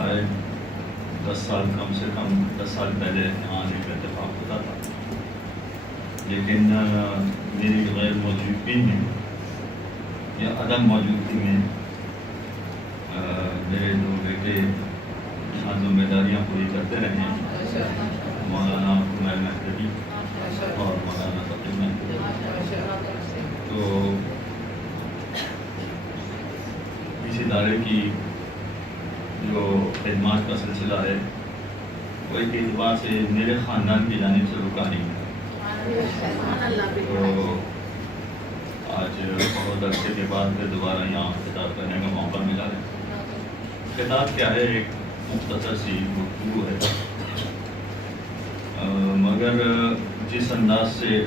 شاید 10 سال کم سے کم 10 سال پہلے یہاں آنے کا اتفاق ہوتا تھا، لیکن میری غیر موجودگی میں یا عدم موجودگی میں میرے دو بیٹے یہاں ذمہ داریاں پوری کرتے رہے ہیں، مولانا عمیر مہدوی اور مولانا تقی مہدوی۔ تو اس ادارے کی جو خدمات کا سلسلہ ہے وہ ایک اعتبار سے میرے خاندان کی جانب سے رکا نہیں ہے۔ تو آج بہت عرصے کے بعد پھر دوبارہ یہاں خطاب کرنے کا موقع ملا ہے۔ خطاب کیا ہے؟ ایک مختصر سی گفتگو ہے، مگر جس انداز سے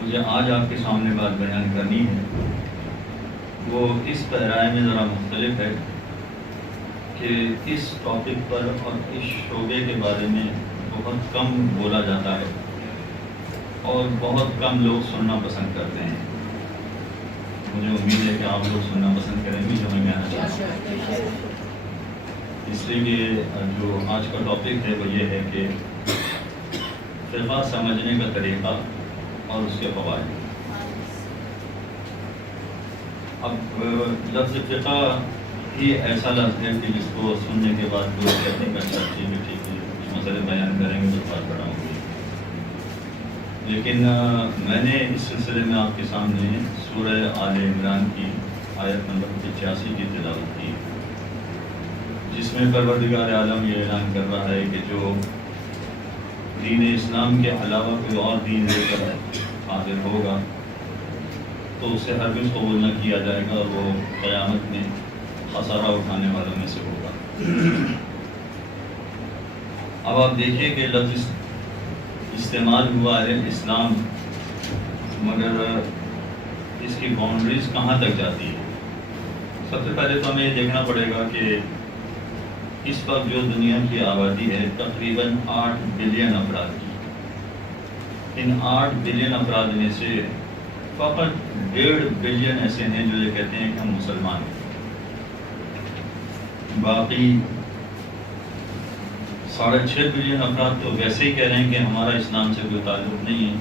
مجھے آج آپ کے سامنے بات بیان کرنی ہے وہ اس پیرائے میں ذرا مختلف ہے کہ اس ٹاپک پر اور اس شعبے کے بارے میں بہت کم بولا جاتا ہے اور بہت کم لوگ سننا پسند کرتے ہیں۔ مجھے امید ہے کہ آپ لوگ سننا پسند کریں گے جو میں کہنا چاہتا ہوں، اس لیے کہ جو آج کا ٹاپک ہے وہ یہ ہے کہ فقہ سمجھنے کا طریقہ اور اس کے فوائد۔ اب لفظ فقہ ہی ایسا لفظ ہے کہ جس کو سننے کے بعد لوگ کہتے ہیں کہ اچھا ٹھیک ہے ٹھیک ہے کچھ مسئلے بیان کریں گے تو بات بڑا ہوگی، لیکن میں نے اس سلسلے میں آپ کے سامنے سورہ آل عمران کی آیت نمبر 85 کی تلاوت کی، جس میں پروردگار عالم یہ اعلان کر رہا ہے کہ جو دین اسلام کے علاوہ کوئی اور دین لے کر حاضر ہوگا تو اسے ہرگز قبول نہ کیا جائے گا اور وہ قیامت میں خسارہ اٹھانے والوں میں سے ہوگا۔ اب آپ دیکھیے کہ لفظ استعمال ہوا ہے اسلام، مگر اس کی باؤنڈریز کہاں تک جاتی ہے؟ سب سے پہلے تو ہمیں یہ دیکھنا پڑے گا کہ اس وقت جو دنیا کی آبادی ہے تقریباً 8 بلین افراد کی، ان 8 بلین افراد میں سے فقط 1.5 بلین ایسے ہیں جو یہ کہتے ہیں کہ ہم مسلمان ہیں، باقی 6.5 بلین افراد تو ویسے ہی کہہ رہے ہیں کہ ہمارا اسلام سے کوئی تعلق نہیں ہے،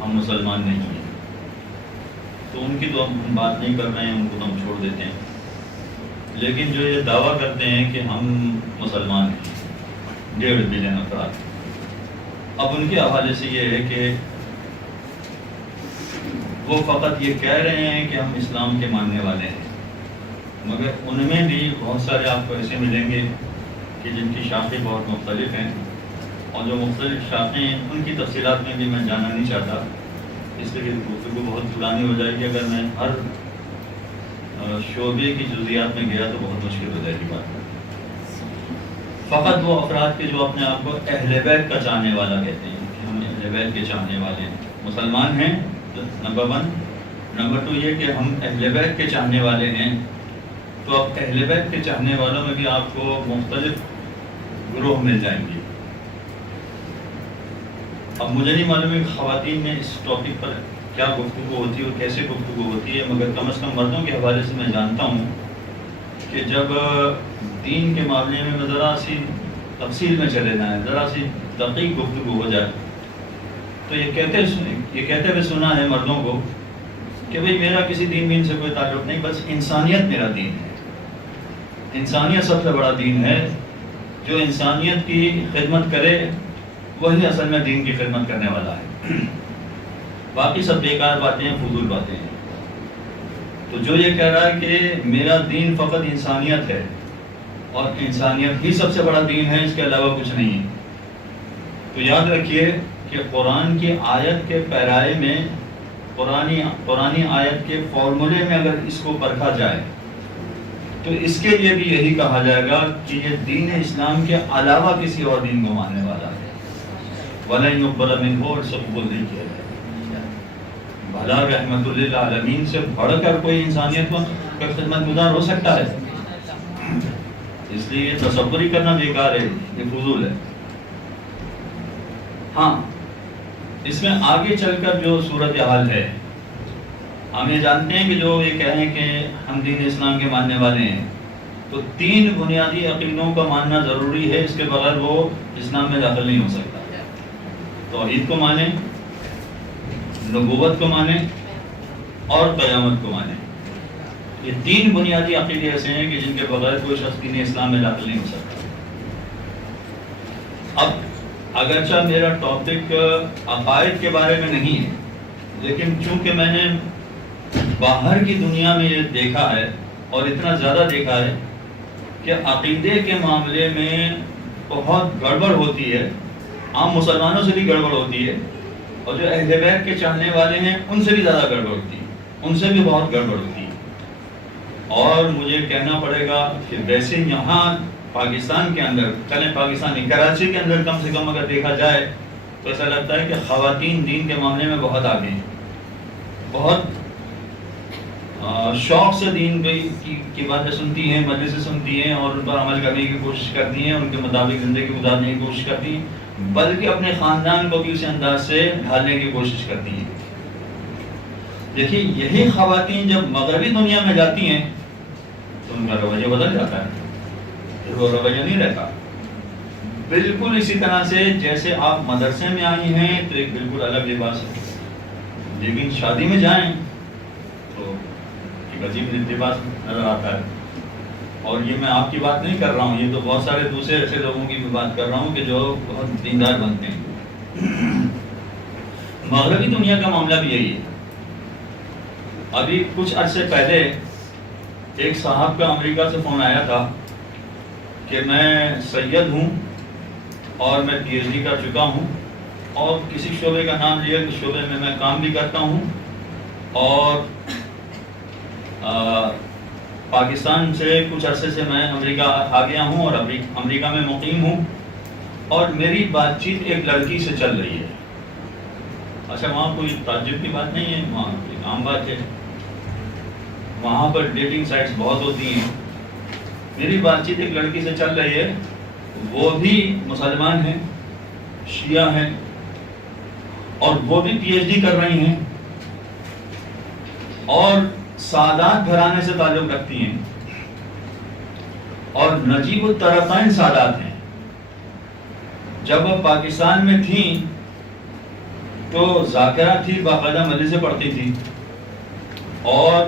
ہم مسلمان نہیں ہیں۔ تو ان کی تو ہم بات نہیں کر رہے ہیں، ان کو تو ہم چھوڑ دیتے ہیں، لیکن جو یہ دعویٰ کرتے ہیں کہ ہم مسلمان ہیں 1.5 بلین افراد، اب ان کے حوالے سے یہ ہے کہ وہ فقط یہ کہہ رہے ہیں کہ ہم اسلام کے ماننے والے ہیں، مگر ان میں بھی بہت سارے آپ کو ایسے ملیں گے کہ جن کی شاخیں بہت مختلف ہیں، اور جو مختلف شاخیں ہیں ان کی تفصیلات میں بھی میں جانا نہیں چاہتا، اس لیے گفتگو بہت پرانی ہو جائے گی۔ اگر میں ہر شعبے کی جزیات میں گیا تو بہت مشکل ہو جائے گی بات۔ فقط وہ افراد کے جو اپنے آپ کو اہل بیت کا چاہنے والا کہتے ہیں کہ ہم اہل بیت کے چاہنے والے ہیں، مسلمان ہیں، نمبر 1۔ نمبر 2 یہ کہ ہم اہل بیت کے چاہنے والے ہیں، تو اب اہل بیت کے چاہنے والوں میں بھی آپ کو مختلف گروہ مل جائیں گے۔ اب مجھے نہیں معلوم ہے خواتین میں اس ٹاپک پر کیا گفتگو ہوتی ہے اور کیسے گفتگو ہوتی ہے، مگر کم از کم مردوں کے حوالے سے میں جانتا ہوں کہ جب دین کے معاملے میں ذرا سی تفصیل میں چلے جائیں، ذرا سی دقیق گفتگو ہو جائے تو یہ کہتے ہوئے سنا ہے مردوں کو کہ بھئی میرا کسی دین وین سے کوئی تعلق نہیں، بس انسانیت میرا دین ہے، انسانیت سب سے بڑا دین ہے، جو انسانیت کی خدمت کرے وہی اصل میں دین کی خدمت کرنے والا ہے، باقی سب بیکار باتیں ہیں، فضول باتیں ہیں۔ تو جو یہ کہہ رہا ہے کہ میرا دین فقط انسانیت ہے اور انسانیت ہی سب سے بڑا دین ہے، اس کے علاوہ کچھ نہیں ہے، تو یاد رکھیے کہ قرآن کی آیت کے پیرائے میں، قرآنی آیت کے فارمولے میں اگر اس کو پرکھا جائے تو اس کے لیے بھی یہی کہا جائے گا کہ یہ دین اسلام کے علاوہ کسی اور دین کو ماننے والا ہے، وَلَن يُقْبَلَ مِنْهُ، اور سب قبول نہیں کیا جائے گا۔ بھلا رحمت للعالمین سے بڑھ کر کوئی انسانیت کا خدمت گزار ہو سکتا ہے؟ اس لیے یہ تصور ہی کرنا بیکار ہے، یہ فضول ہے۔ ہاں، اس میں آگے چل کر جو صورتحال ہے، ہم یہ جانتے ہیں کہ جو یہ کہیں کہ ہم دین اسلام کے ماننے والے ہیں، تو 3 بنیادی عقیدوں کا ماننا ضروری ہے، اس کے بغیر وہ اسلام میں داخل نہیں ہو سکتا۔ توحید کو مانے، نبوت کو مانے اور قیامت کو مانے۔ یہ 3 بنیادی عقیدے ایسے ہیں کہ جن کے بغیر کوئی شخص دین اسلام میں داخل نہیں ہو سکتا۔ اب اگرچہ میرا ٹاپک عقائد کے بارے میں نہیں ہے، لیکن چونکہ میں نے باہر کی دنیا میں یہ دیکھا ہے اور اتنا زیادہ دیکھا ہے کہ عقیدے کے معاملے میں بہت گڑبڑ ہوتی ہے، عام مسلمانوں سے بھی گڑبڑ ہوتی ہے، اور جو اہل بیت کے چاہنے والے ہیں ان سے بھی زیادہ گڑبڑ ہوتی ہے، ان سے بھی بہت گڑبڑ ہوتی ہے۔ اور مجھے کہنا پڑے گا کہ ویسے یہاں پاکستان کے اندر، چلیں پاکستانی کراچی کے اندر کم سے کم اگر دیکھا جائے تو ایسا لگتا ہے کہ خواتین دین کے معاملے میں بہت آگے ہیں، بہت شوق سے دین کی باتیں سنتی ہیں، مجلسیں سنتی ہیں اور ان پر عمل کرنے کی کوشش کرتی ہیں، ان کے مطابق زندگی گزارنے کی کوشش کرتی ہیں، بلکہ اپنے خاندان کو بھی اسی انداز سے ڈھالنے کی کوشش کرتی ہیں۔ دیکھیے یہی خواتین جب مغربی دنیا میں جاتی ہیں تو ان کا رویہ بدل جاتا ہے، وہ رویہ نہیں رہتا۔ بالکل اسی طرح سے جیسے آپ مدرسے میں آئی ہیں تو ایک بالکل الگ لباس ہے، لیکن شادی میں جائیں تو ایک عجیب لباس نظر آتا ہے۔ اور یہ میں آپ کی بات نہیں کر رہا ہوں، یہ تو بہت سارے دوسرے ایسے لوگوں کی بھی بات کر رہا ہوں کہ جو بہت دیندار بنتے ہیں۔ مغربی دنیا کا معاملہ بھی یہی ہے۔ ابھی کچھ عرصے پہلے ایک صاحب کا امریکہ سے فون آیا تھا کہ میں سید ہوں اور میں پی ایچ ڈی کر چکا ہوں، اور کسی شعبے کا نام لیا کہ شعبے میں میں کام بھی کرتا ہوں، اور پاکستان سے کچھ عرصے سے میں امریکہ آ گیا ہوں اور ابھی امریکہ میں مقیم ہوں، اور میری بات چیت ایک لڑکی سے چل رہی ہے۔ اچھا وہاں کوئی تعجب کی بات نہیں ہے، وہاں ایک عام بات ہے، وہاں پر ڈیٹنگ سائٹس بہت ہوتی ہیں۔ میری بات چیت ایک لڑکی سے چل رہی ہے، وہ بھی مسلمان ہیں، شیعہ ہیں، اور وہ بھی پی ایچ ڈی کر رہی ہیں اور سادات گھرانے سے تعلق رکھتی ہیں اور نجیب الطرفین سادات ہیں۔ جب وہ پاکستان میں تھیں تو ذاکرہ تھی، باقاعدہ مجلسیں پڑھتی تھی اور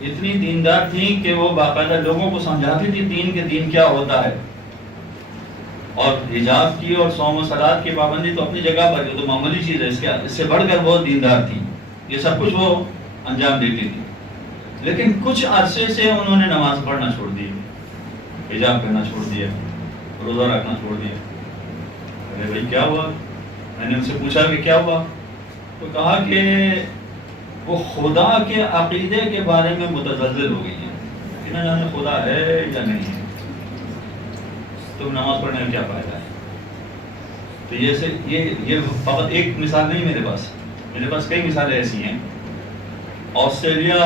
اتنی دیندار تھیں کہ وہ باقاعدہ لوگوں کو سمجھاتی تھی دین کے دین کیا ہوتا ہے، اور حجاب کی اور صوم و صلات کی پابندی تو اپنی جگہ پر، یہ تو معمولی چیز ہے، اس سے بڑھ کر وہ دیندار تھیں، یہ سب کچھ وہ انجام دیتی تھی۔ لیکن کچھ عرصے سے انہوں نے نماز پڑھنا چھوڑ دی، حجاب پہننا چھوڑ دیا، روزہ رکھنا چھوڑ دیا۔ ارے بھائی کیا ہوا؟ میں نے ان سے پوچھا کہ کیا ہوا، تو کہا کہ وہ خدا کے عقیدے کے بارے میں متزلزل ہو گئی ہیں کہ نہ جانے خدا ہے یا نہیں ہے، تو نماز پڑھنے میں کیا فائدہ ہے۔ تو یہ فقط ایک مثال نہیں، میرے پاس کئی مثالیں ایسی ہیں۔ آسٹریلیا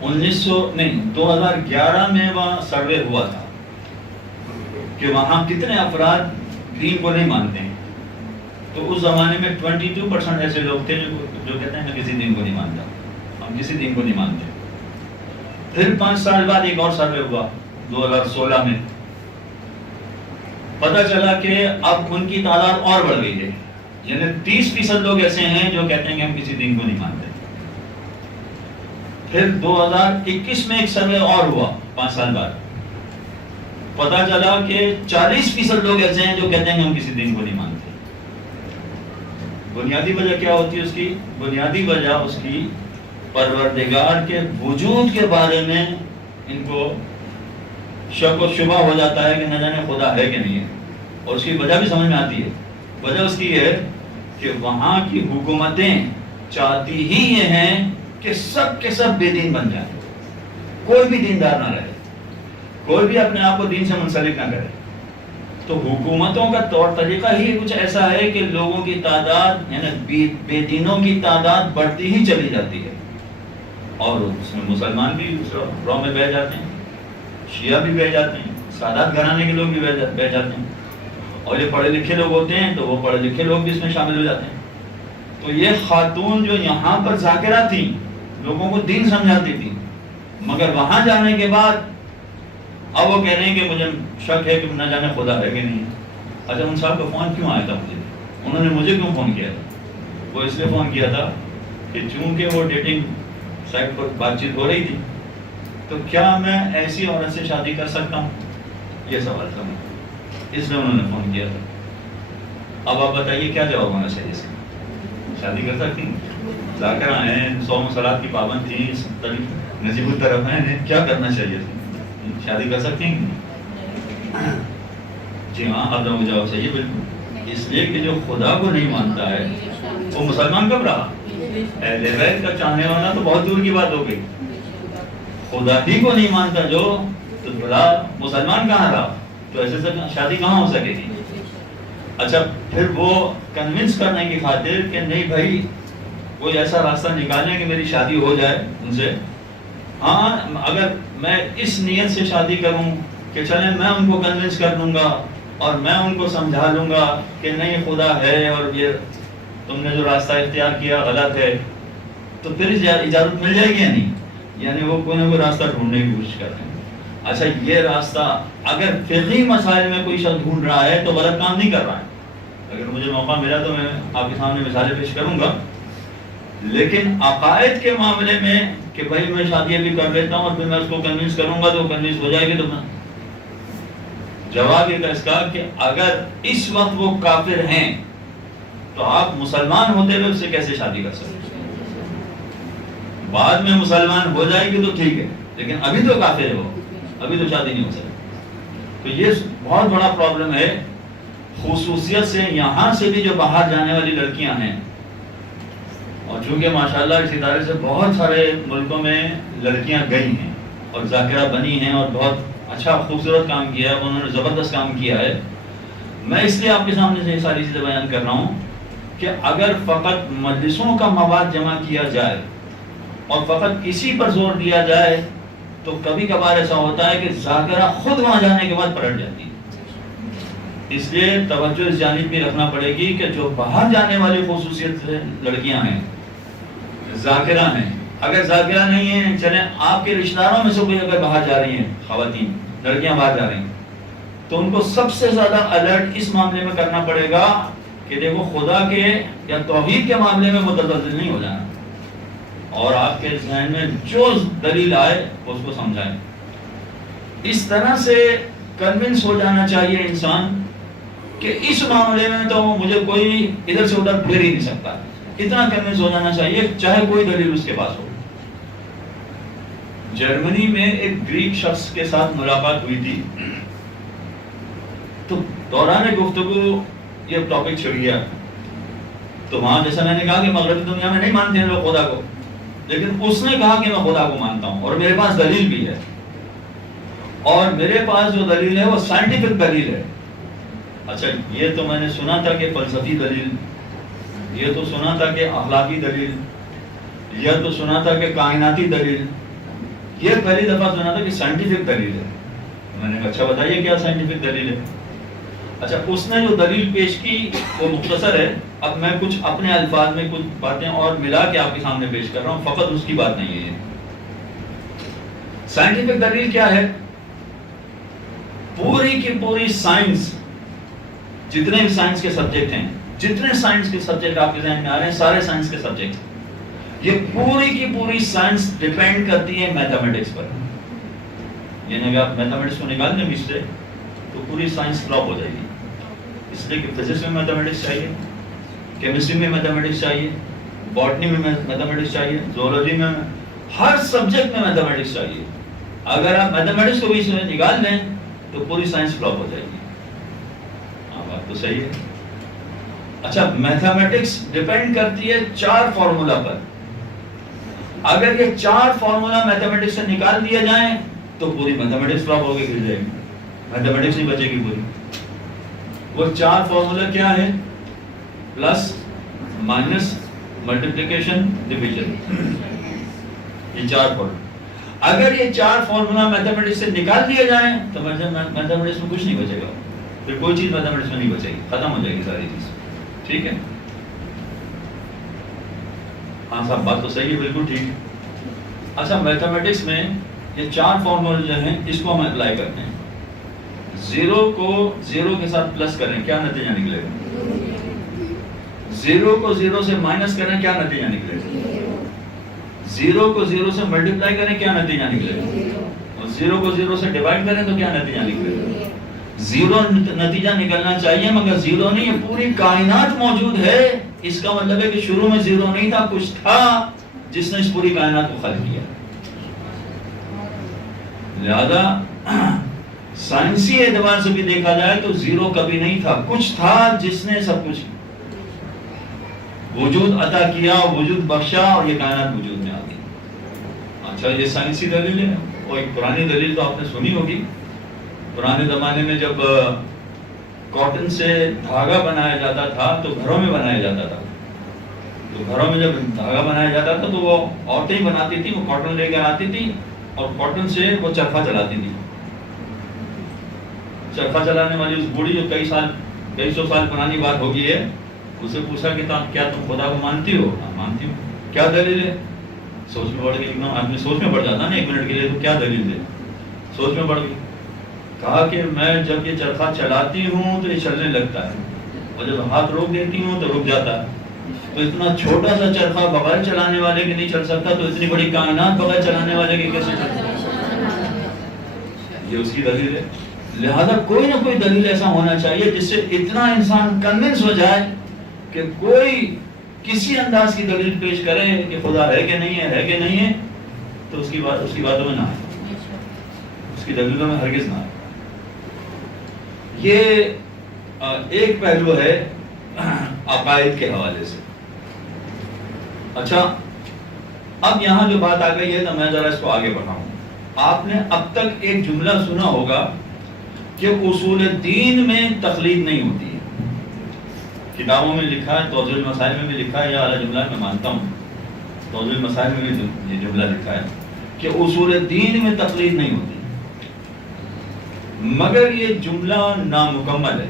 2011 میں وہاں سروے ہوا تھا کہ وہاں کتنے افراد دین کو نہیں مانتے ہیں، تو اس زمانے میں 22% ایسے لوگ تھے جو کہتے ہیں میں کسی دین کو نہیں مانتا، ہم کسی دین کو نہیں مانتے۔ پھر 5 سال بعد ایک اور سروے ہوا 2016 میں، پتہ چلا کہ اب ان کی تعداد اور بڑھ گئی ہے، یعنی 30% لوگ ایسے ہیں جو کہتے ہیں کہ ہم کسی دین کو نہیں مانتے۔ پھر 2021 میں ایک سروے اور ہوا 5 سال بعد، پتہ چلا کہ 40% لوگ ایسے ہیں جو کہتے ہیں کہ ہم کسی دین کو نہیں مانتے۔ بنیادی وجہ کیا ہوتی ہے اس کی؟ بنیادی وجہ اس کی پروردگار کے وجود کے بارے میں ان کو شک و شبہ ہو جاتا ہے کہ نہ جانے خدا ہے کہ نہیں ہے، اور اس کی وجہ بھی سمجھ میں آتی ہے۔ وجہ اس کی ہے کہ وہاں کی حکومتیں چاہتی ہی یہ ہیں کہ سب کے سب بے دین بن جائیں، کوئی بھی دیندار نہ رہے، کوئی بھی اپنے آپ کو دین سے منسلک نہ کرے۔ تو حکومتوں کا طور طریقہ ہی کچھ ایسا ہے کہ لوگوں کی تعداد یعنی بے دینوں کی تعداد بڑھتی ہی چلی جاتی ہے، اور اس میں مسلمان بھی رو میں بہ جاتے ہیں، شیعہ بھی بہ جاتے ہیں، سادات گھرانے کے لوگ بھی بہ جاتے ہیں، اور یہ پڑھے لکھے لوگ ہوتے ہیں تو وہ پڑھے لکھے لوگ بھی اس میں شامل ہو جاتے ہیں۔ تو یہ خاتون جو یہاں پر ذاکرہ تھی، لوگوں کو دین سمجھاتی تھی، مگر وہاں جانے کے بعد اب وہ کہہ رہے ہیں کہ مجھے شک ہے کہ نہ جانے خدا ہے کہ نہیں. اچھا ان صاحب کا فون کیوں آیا تھا مجھے, انہوں نے مجھے کیوں فون کیا تھا؟ وہ اس لیے فون کیا تھا کہ چونکہ وہ ڈیٹنگ سائٹ پر بات چیت ہو رہی تھی تو کیا میں ایسی عورت سے شادی کر سکتا ہوں, یہ سوال تھا, اس لیے انہوں نے فون کیا تھا. اب آپ بتائیے کیا جواب ہونا چاہیے اس کا؟ شادی کر سکتی ہیں, ذاکرہ ہیں, 100 مسلات کی پابند تھی, نجیب الطرف ہیں, کیا کرنا چاہیے تھی؟ شادی کر سکتی ہیں؟ جی ہاں, اب وہ جواب چاہیے بالکل. اس لیے کہ جو خدا کو نہیں مانتا ہے وہ مسلمان کب رہا؟ اہل بیت کا چاہنے والا تو بہت دور کی بات ہو گئی. خدا ہی کو نہیں مانتا جو, تو بھلا مسلمان کہاں رہا؟ تو ایسے سے شادی کہاں ہو سکے گی؟ اچھا پھر وہ کنونس کرنے کی خاطر کہ نہیں بھائی کوئی ایسا راستہ نکالیں کہ میری شادی ہو جائے ان سے. ہاں اگر میں اس نیت سے شادی کروں کہ چلیں میں ان کو کنونس کر لوں گا اور میں ان کو سمجھا لوں گا کہ نہیں خدا ہے اور یہ تم نے جو راستہ اختیار کیا غلط ہے, تو پھر اجازت مل جائے گی یا نہیں؟ یعنی وہ کوئی نہ کوئی راستہ ڈھونڈنے کی کوشش کر رہے ہیں. اچھا یہ راستہ اگر فقہی مسائل میں کوئی شخص ڈھونڈ رہا ہے تو غلط کام نہیں کر رہا ہے. اگر مجھے موقع ملا تو میں آپ کے سامنے مثالیں پیش کروں گا, لیکن عقائد کے معاملے میں کہ بھائی میں شادی بھی کر لیتا ہوں اور پھر میں اس کو کنونس کروں گا تو کنونس ہو جائے گی, تو میں جواب یہ اس کا کہ اگر اس وقت وہ کافر ہیں تو آپ مسلمان ہوتے ہوئے اس سے کیسے شادی کر سکتے ہیں؟ بعد میں مسلمان ہو جائے گی تو ٹھیک ہے, لیکن ابھی تو کافر ہے وہ, ابھی تو شادی نہیں ہو سکتی. تو یہ بہت بڑا پرابلم ہے. خصوصیت سے یہاں سے بھی جو باہر جانے والی لڑکیاں ہیں, اور چونکہ ماشاءاللہ اس ادارے سے بہت سارے ملکوں میں لڑکیاں گئی ہیں اور ذاکرہ بنی ہیں اور بہت اچھا خوبصورت کام کیا ہے, انہوں نے زبردست کام کیا ہے. میں اس لیے آپ کے سامنے سے یہ ساری چیزیں بیان کر رہا ہوں کہ اگر فقط مجلسوں کا مواد جمع کیا جائے اور فقط اسی پر زور دیا جائے تو کبھی کبھار ایسا ہوتا ہے کہ ذاکرہ خود وہاں جانے کے بعد پلٹ جاتی ہے. اس لیے توجہ اس جانب بھی رکھنا پڑے گی کہ جو باہر جانے والی خصوصیت لڑکیاں ہیں, ذاکرہ ہیں, اگر ذاکرہ نہیں ہیں, چلیں آپ کے رشتہ داروں میں سے کوئی اگر باہر جا رہی ہیں, خواتین لڑکیاں باہر جا رہی ہیں, تو ان کو سب سے زیادہ الرٹ اس معاملے میں کرنا پڑے گا کہ دیکھو خدا کے یا توحید کے معاملے میں متزلزل نہیں ہو جانا, اور آپ کے ذہن میں جو دلیل آئے اس کو سمجھائیں. اس طرح سے کنونس ہو جانا چاہیے انسان کہ اس معاملے میں تو مجھے کوئی ادھر سے ادھر پھیر ہی نہیں سکتا, اتنا کنونس ہو جانا چاہیے چاہے کوئی دلیل اس کے پاس ہو. جرمنی میں ایک گریک شخص کے ساتھ ملاقات ہوئی تھی, تو دوران گفتگو یہ ٹاپک چھڑ گیا. تو وہاں جیسا میں نے کہا کہ مغربی دنیا میں نہیں مانتے ہیں لوگ خدا کو, لیکن اس نے کہا کہ میں خدا کو مانتا ہوں اور میرے پاس دلیل بھی ہے, اور میرے پاس جو دلیل ہے وہ سائنٹیفک دلیل ہے. اچھا یہ تو میں نے سنا تھا کہ فلسفی دلیل, یہ تو سنا تھا کہ اخلاقی دلیل, یہ تو سنا تھا کہ کائناتی دلیل, یہ پہلی دفعہ سنا تھا کہ سائنٹیفک دلیل ہے. میں نے کہا اچھا بتائیے کیا سائنٹیفک دلیل ہے. اچھا اس نے جو دلیل پیش کی وہ مختصر ہے, اب میں کچھ اپنے الفاظ میں کچھ باتیں اور ملا کے آپ کے سامنے پیش کر رہا ہوں, فقط اس کی بات نہیں ہے. سائنٹیفک دلیل کیا ہے؟ پوری کی پوری سائنس, جتنے بھی سائنس کے سبجیکٹ ہیں, جتنے سائنس کے سبجیکٹ آپ کے ذہن میں آ رہے ہیں سارے سائنس کے سبجیکٹ, یہ پوری کی پوری سائنس ڈیپینڈ کرتی ہے میتھمیٹکس پر. یعنی اگر آپ میتھمیٹکس کو نکال دیں بیچ سے تو پوری سائنس فلاپ ہو جائے گی. اس لیے کہ فزکس میں میتھمیٹکس چاہیے, کیمسٹری میں میتھمیٹکس چاہیے, باٹنی میں میتھمیٹکس چاہیے, زولوجی میں, ہر سبجیکٹ میں میتھمیٹکس چاہیے. اگر آپ میتھمیٹکس کو بیچ میں نکال دیں تو پوری سائنس فلاپ ہو جائے گی. ہاں بات تو صحیح ہے. اچھا میتھمیٹکس ڈیپینڈ کرتی ہے 4 فارمولا پر. اگر یہ 4 فارمولا میتھمیٹکس سے نکال دیے جائیں تو پوری میتھمیٹکس فلاپ ہو کے گر جائے گی, میتھمیٹکس نہیں بچے گی پوری. وہ 4 فارمولا کیا ہے؟ پلس, مائنس, ملٹیپلیکیشن, ڈویژن, یہ 4 فارمولا. اگر یہ 4 فارمولا میتھمیٹکس سے نکال دیے جائیں تو میتھمیٹکس میں کچھ نہیں بچے گا, پھر کوئی چیز میتھمیٹکس میں نہیں بچے گی, ختم ہو جائے گی ساری چیز. ٹھیک ہے, ہاں صاحب بات تو صحیح ہے, بالکل ٹھیک ہے. اچھا میتھمیٹکس میں یہ 4 فارمولے جو ہیں اس کو ہم اپلائی کرتے ہیں. 0 کو 0 کے ساتھ پلس کریں کیا نتیجہ نکلے گا؟ 0 کو 0 سے مائنس کریں کیا نتیجہ نکلے گا؟ 0 کو 0 سے ملٹیپلائی کریں کیا نتیجہ نکلے گا؟ اور 0 کو 0 سے ڈیوائڈ کریں تو کیا نتیجہ نکلے گا؟ 0 نتیجہ نکلنا چاہیے مگر 0 نہیں. یہ پوری کائنات موجود ہے. اس کا مطلب ہے کہ شروع میں 0 نہیں تھا, کچھ تھا جس نے اس پوری کائنات کو خلق کیا. لہذا سائنسی اعتبار سے بھی دیکھا جائے تو 0 کبھی نہیں تھا, کچھ تھا جس نے سب کچھ وجود عطا کیا, وجود بخشا اور یہ کائنات وجود میں آ گئی. اچھا یہ سائنسی دلیل ہے. اور ایک پرانی دلیل تو آپ نے سنی ہوگی. پرانے زمانے میں جب کاٹن سے دھاگا بنایا جاتا تھا تو گھروں میں بنایا جاتا تھا. تو گھروں میں جب دھاگا بنایا جاتا تھا تو وہ عورتیں ہی بناتی تھیں. وہ کاٹن لے کر آتی تھی اور کاٹن سے وہ چرخا چلاتی تھی. چرخا چلانے والی اس بوڑھی جو کئی سو سال پرانی بات ہوگی ہے, اسے پوچھا کہ کیا تم خدا کو مانتی ہو؟ مانتی ہوں. کیا دلیل ہے؟ سوچ میں پڑ گئی. آدمی سوچ میں پڑ جاتا نا 1 منٹ کے لیے, تو کیا دلیل ہے؟ سوچ میں پڑ گئی. کہا کہ میں جب یہ چرخا چلاتی ہوں تو یہ چلنے لگتا ہے, اور جب ہاتھ روک دیتی ہوں تو رک جاتا ہے. تو اتنا چھوٹا سا چرخا بغیر چلانے والے کے نہیں چل سکتا, تو اتنی بڑی کائنات بغیر چلانے والے کے کیسے چل سکتا؟ یہ اس کی دلیل ہے. لہذا کوئی نہ کوئی دلیل ایسا ہونا چاہیے جس سے اتنا انسان کنونس ہو جائے کہ کوئی کسی انداز کی دلیل پیش کرے کہ خدا ہے کہ نہیں ہے کہ نہیں ہے, تو اس کی باتوں میں نہ آئے, اس کی دلیلوں میں ہرگز نہ آئے. یہ ایک پہلو ہے عقائد کے حوالے سے. اچھا اب یہاں جو بات آ گئی ہے تو میں ذرا اس کو آگے بڑھاؤں. آپ نے اب تک ایک جملہ سنا ہوگا کہ اصول دین میں تقلید نہیں ہوتی ہے. کتابوں میں لکھا ہے, توضیح المسائل میں بھی لکھا ہے, یہ اعلیٰ جملہ میں مانتا ہوں, توضیح المسائل میں بھی یہ جملہ لکھا ہے کہ اصول دین میں تقلید نہیں ہوتی. مگر یہ جملہ نامکمل ہے.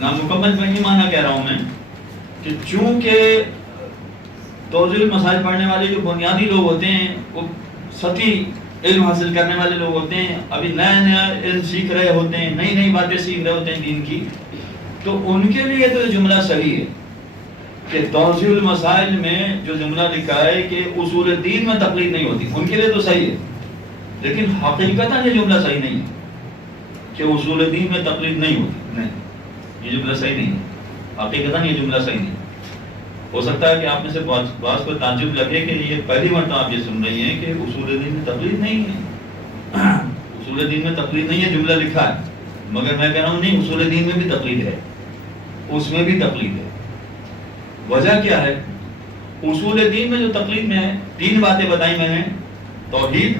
نامکمل میں یہ معنی کہہ رہا ہوں میں کہ چونکہ توضیح المسائل پڑھنے والے جو بنیادی لوگ ہوتے ہیں وہ سطحی علم حاصل کرنے والے لوگ ہوتے ہیں, ابھی نیا علم سیکھ رہے ہوتے ہیں, نئی باتیں سیکھ رہے ہوتے ہیں دین کی, تو ان کے لیے تو یہ جملہ صحیح ہے کہ توضیح المسائل میں جو جملہ لکھا ہے کہ اصول دین میں تقلید نہیں ہوتی, ان کے لیے تو صحیح ہے. لیکن حقیقتاً یہ جملہ صحیح نہیں ہے کہ اصول دین میں تقلید نہیں ہوتی. نہیں, یہ جملہ صحیح نہیں ہے. حقیقتاً یہ جملہ صحیح نہیں ہے. ہو سکتا ہے کہ آپ میں سے بعض کو تعجب لگے کہ یہ پہلی مرتبہ آپ یہ سن رہی ہیں کہ اصول دین میں تقلید نہیں ہے. اصول دین میں تقلید نہیں ہے جملہ لکھا ہے, مگر میں کہہ رہا ہوں نہیں, اصول دین میں بھی تقلید ہے, اس میں بھی تقلید ہے. وجہ کیا ہے؟ اصول دین میں جو تقلید میں ہے 3 باتیں بتائی میں نے, توحید,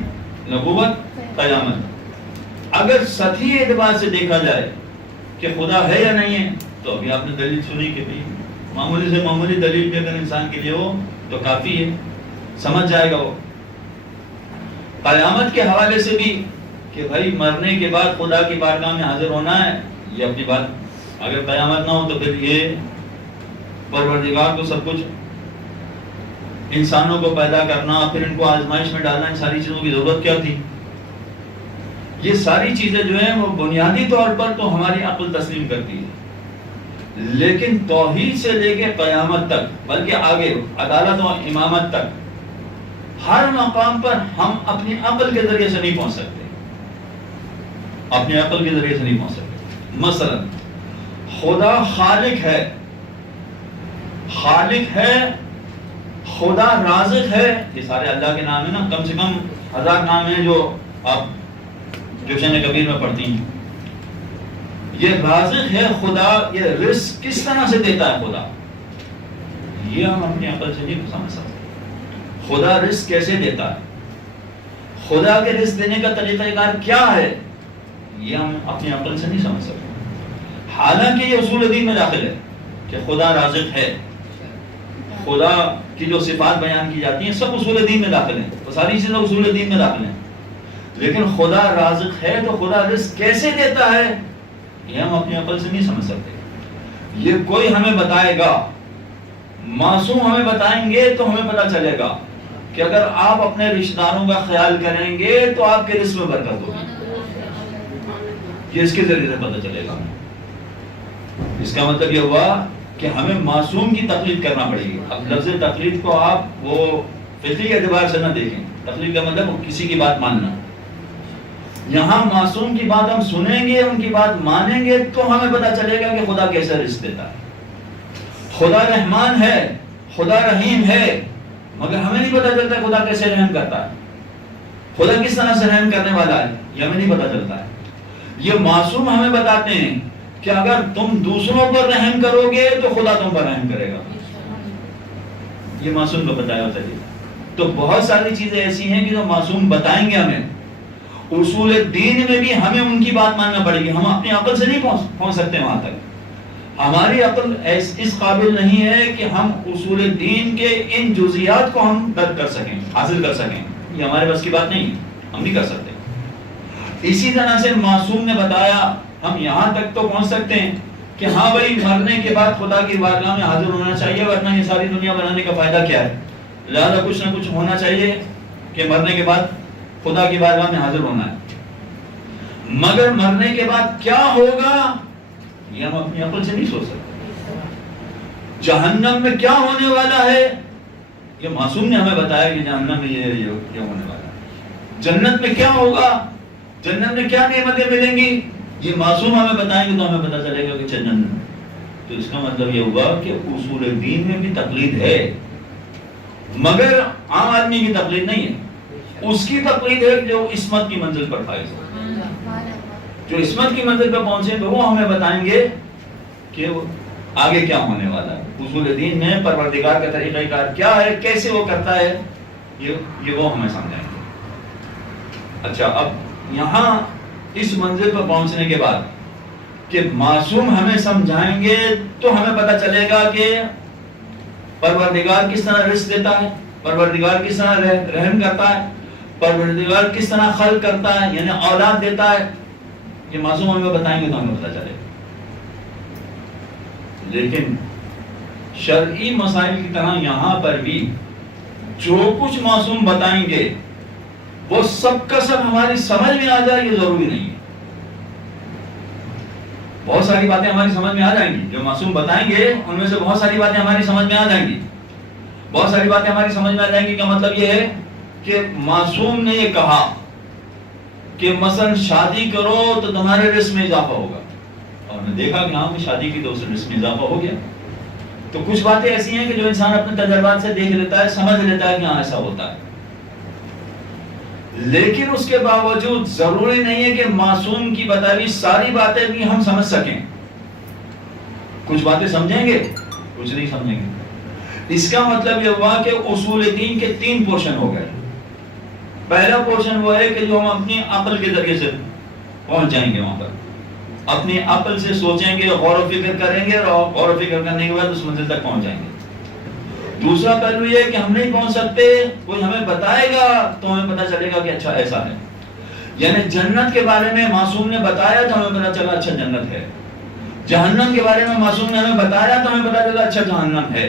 نبوت, قیامت. اگر سطحی اعتبار سے دیکھا جائے کہ خدا ہے یا نہیں ہے تو ابھی آپ نے دلیل سنی کہ بھائی معمولی سے معمولی دلیل بھی اگر انسان کے لیے ہو تو کافی ہے, سمجھ جائے گا وہ. قیامت کے حوالے سے بھی کہ بھائی مرنے کے بعد خدا کی بارگاہ میں حاضر ہونا ہے, یہ اپنی بات. اگر قیامت نہ ہو تو پھر یہ پروردگار کو سب کچھ انسانوں کو پیدا کرنا, پھر ان کو آزمائش میں ڈالنا, ان ساری چیزوں کی ضرورت کیا تھی؟ یہ ساری چیزیں جو ہیں وہ بنیادی طور پر تو ہماری عقل تسلیم کرتی ہے, لیکن توحید سے لے کے قیامت تک, بلکہ آگے عدالت و امامت تک, ہر مقام پر ہم اپنی عقل کے ذریعے سے نہیں پہنچ سکتے. اپنی عقل کے ذریعے سے نہیں پہنچ سکتے. مثلا خدا خالق ہے, خدا رازق ہے, یہ سارے اللہ کے نام ہیں نا, کم سے کم 1000 نام ہیں جو آپ جوشن کبیر میں پڑھتی ہیں. یہ رازق ہے خدا, یہ رزق کس طرح سے دیتا ہے خدا, یہ ہم اپنی عقل سے نہیں سمجھ سکتے. خدا رزق کیسے دیتا ہے, خدا کے رزق دینے کا طریقہ کار کیا ہے, یہ ہم اپنی عقل سے نہیں سمجھ سکتے. حالانکہ یہ اصول دین میں داخل ہے کہ خدا رازق ہے, خدا کی جو صفات بیان کی جاتی ہیں سب اصول دین میں داخل ہیں, وہ ساری چیزیں اصول دین میں داخل ہیں. لیکن خدا رازق ہے تو خدا رزق کیسے دیتا ہے یہ ہم اپنی عقل سے نہیں سمجھ سکتے. یہ کوئی ہمیں بتائے گا, معصوم ہمیں بتائیں گے تو ہمیں پتہ چلے گا کہ اگر آپ اپنے رشتہ داروں کا خیال کریں گے تو آپ کے رزق میں برکت ہوگی. یہ اس کے ذریعے سے پتہ چلے گا. اس کا مطلب یہ ہوا کہ ہمیں معصوم کی تقلید کرنا پڑے گی. اب لفظ تقلید کو آپ وہ فقہی اعتبار سے نہ دیکھیں. تقلید کا مطلب کسی کی بات ماننا. یہاں معصوم کی بات ہم سنیں گے، ان کی بات مانیں گے تو ہمیں پتہ چلے گا کہ خدا کیسے رزق دیتا ہے. خدا رحمان ہے، خدا رحیم ہے، مگر ہمیں نہیں پتہ چلتا خدا کیسے رحم کرتا ہے. خدا کس طرح سے رحم کرنے والا ہے یہ ہمیں نہیں پتہ چلتا ہے. یہ معصوم ہمیں بتاتے ہیں کہ اگر تم دوسروں پر رحم کرو گے تو خدا تم پر رحم کرے گا. یہ معصوم کو بتایا ہوتا ہے. تو بہت ساری چیزیں ایسی ہیں کہ جو معصوم بتائیں گے ہمیں. اصول دین میں بھی ہمیں ان کی بات ماننا پڑے گی. ہم اپنی عقل سے نہیں پہنچ سکتے وہاں تک. ہماری عقل اس قابل نہیں ہے کہ ہم اصول دین کے ان جزیات کو ہم درک کر سکیں، حاصل کر سکیں. یہ ہمارے بس کی بات نہیں ہے، ہم نہیں کر سکتے. اسی طرح سے معصوم نے بتایا ہم یہاں تک تو پہنچ سکتے ہیں کہ ہاں بھائی مرنے کے بعد خدا کی بارگاہ میں حاضر ہونا چاہیے، ورنہ یہ ساری دنیا بنانے کا فائدہ کیا ہے. لہذا کچھ نہ کچھ ہونا چاہیے کہ مرنے کے بعد خدا کی بارگاہ میں حاضر ہونا ہے. مگر مرنے کے بعد کیا ہوگا یہ ہم اپنی عقل سے نہیں سوچ سکتے. جہنم میں کیا ہونے والا ہے یہ معصوم نے ہمیں بتایا کہ جہنم میں یہ ہونے والا ہے. جنت میں کیا ہوگا، جنت میں کیا نعمتیں ملیں گی یہ معصوم ہمیں بتائیں گے تو ہمیں پتہ چلے گا کہ جنت. تو اس کا مطلب یہ ہوا کہ اصول دین میں بھی تقلید ہے، مگر عام آدمی کی تقلید نہیں ہے. اس کی تقلید ہے جو عصمت کی منزل پر فائز ہو. جو عصمت کی منزل پر پہنچے تو وہ ہمیں بتائیں گے کہ آگے کیا ہونے والا ہے. اصول دین میں پروردگار کا طریقہ کار کیا ہے، کیسے وہ کرتا ہے، یہ وہ ہمیں سمجھائیں گے. اچھا، اب یہاں اس منزل پر پہنچنے کے بعد کہ معصوم ہمیں سمجھائیں گے تو ہمیں پتہ چلے گا کہ پروردگار کس طرح رزق دیتا ہے، پروردگار کس طرح رحم کرتا ہے، پروردگار کس طرح خلق کرتا ہے یعنی اولاد دیتا ہے. یہ معصوم ہمیں بتائیں گے تو ہمیں پتہ چلے گا. لیکن شرعی مسائل کی طرح یہاں پر بھی جو کچھ معصوم بتائیں گے وہ سب کا سب ہماری سمجھ میں آ جائے یہ ضروری نہیں ہے. بہت ساری باتیں ہماری سمجھ میں آ جائیں گی. جو معصوم بتائیں گے ان میں سے بہت ساری باتیں ہماری سمجھ میں آ جائیں گی. بہت ساری باتیں ہماری سمجھ میں آ جائیں گی کا مطلب یہ ہے کہ معصوم نے یہ کہا کہ مثلا شادی کرو تو تمہارے رزق میں اضافہ ہوگا، اور نے دیکھا کہ ہاں شادی کی تو اس رزق میں اضافہ ہو گیا. تو کچھ باتیں ایسی ہیں کہ جو انسان اپنے تجربات سے دیکھ لیتا ہے، سمجھ لیتا ہے کہ ہاں ایسا ہوتا ہے. لیکن اس کے باوجود ضروری نہیں ہے کہ معصوم کی بتائی ہوئی ساری باتیں بھی ہم سمجھ سکیں. کچھ باتیں سمجھیں گے، کچھ نہیں سمجھیں گے. اس کا مطلب یہ ہوا کہ اصول دین کے 3 پورشن ہو گئے. پہلا پورشن وہ ہے کہ جو ہم اپنی عقل کے ذریعے سے پہنچ جائیں گے وہاں پر، اپنی عقل سے سوچیں گے، غور و فکر کریں گے، اور غور و فکر کرنے کے بعد اس منزل تک پہنچ جائیں گے. دوسرا پہلو یہ ہے کہ ہم نہیں پہنچ سکتے، کوئی ہمیں بتائے گا تو ہمیں پتہ چلے گا کہ اچھا ایسا ہے. یعنی جنت کے بارے میں معصوم نے بتایا تو ہمیں پتہ چلا اچھا جنت ہے. جہنم کے بارے میں معصوم نے ہمیں بتایا تو ہمیں پتہ چلا اچھا جہنم ہے.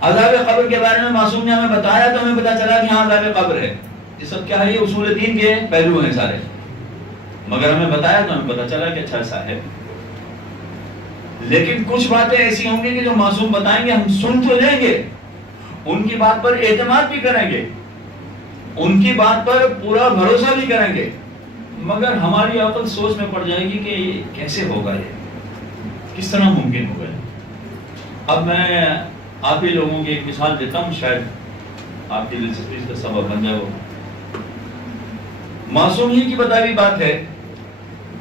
عذاب قبر کے بارے میں معصوم نے ہمیں بتایا تو ہمیں پتہ چلا کہ ہاں عذاب قبر ہے. یہ سب کیا ہے؟ یہ اصول دین کے پہلو ہیں سارے. مگر ہمیں بتایا تو ہمیں پتہ چلا کہ اچھا ایسا ہے. لیکن کچھ باتیں ایسی ہوں گی کہ جو معصوم بتائیں گے ہم سن تو لیں گے، ان کی بات پر اعتماد بھی کریں گے، ان کی بات پر پورا بھروسہ بھی کریں گے، مگر ہماری عقل سوچ میں پڑ جائے گی کہ یہ کیسے ہوگا، یہ کس طرح ممکن ہوگا. اب میں آپ ہی لوگوں کی ایک مثال دیتا ہوں، شاید آپ کی دلچسپی کا سبب بن جائے. معصوم ہی کی بتائی ہوئی بات ہے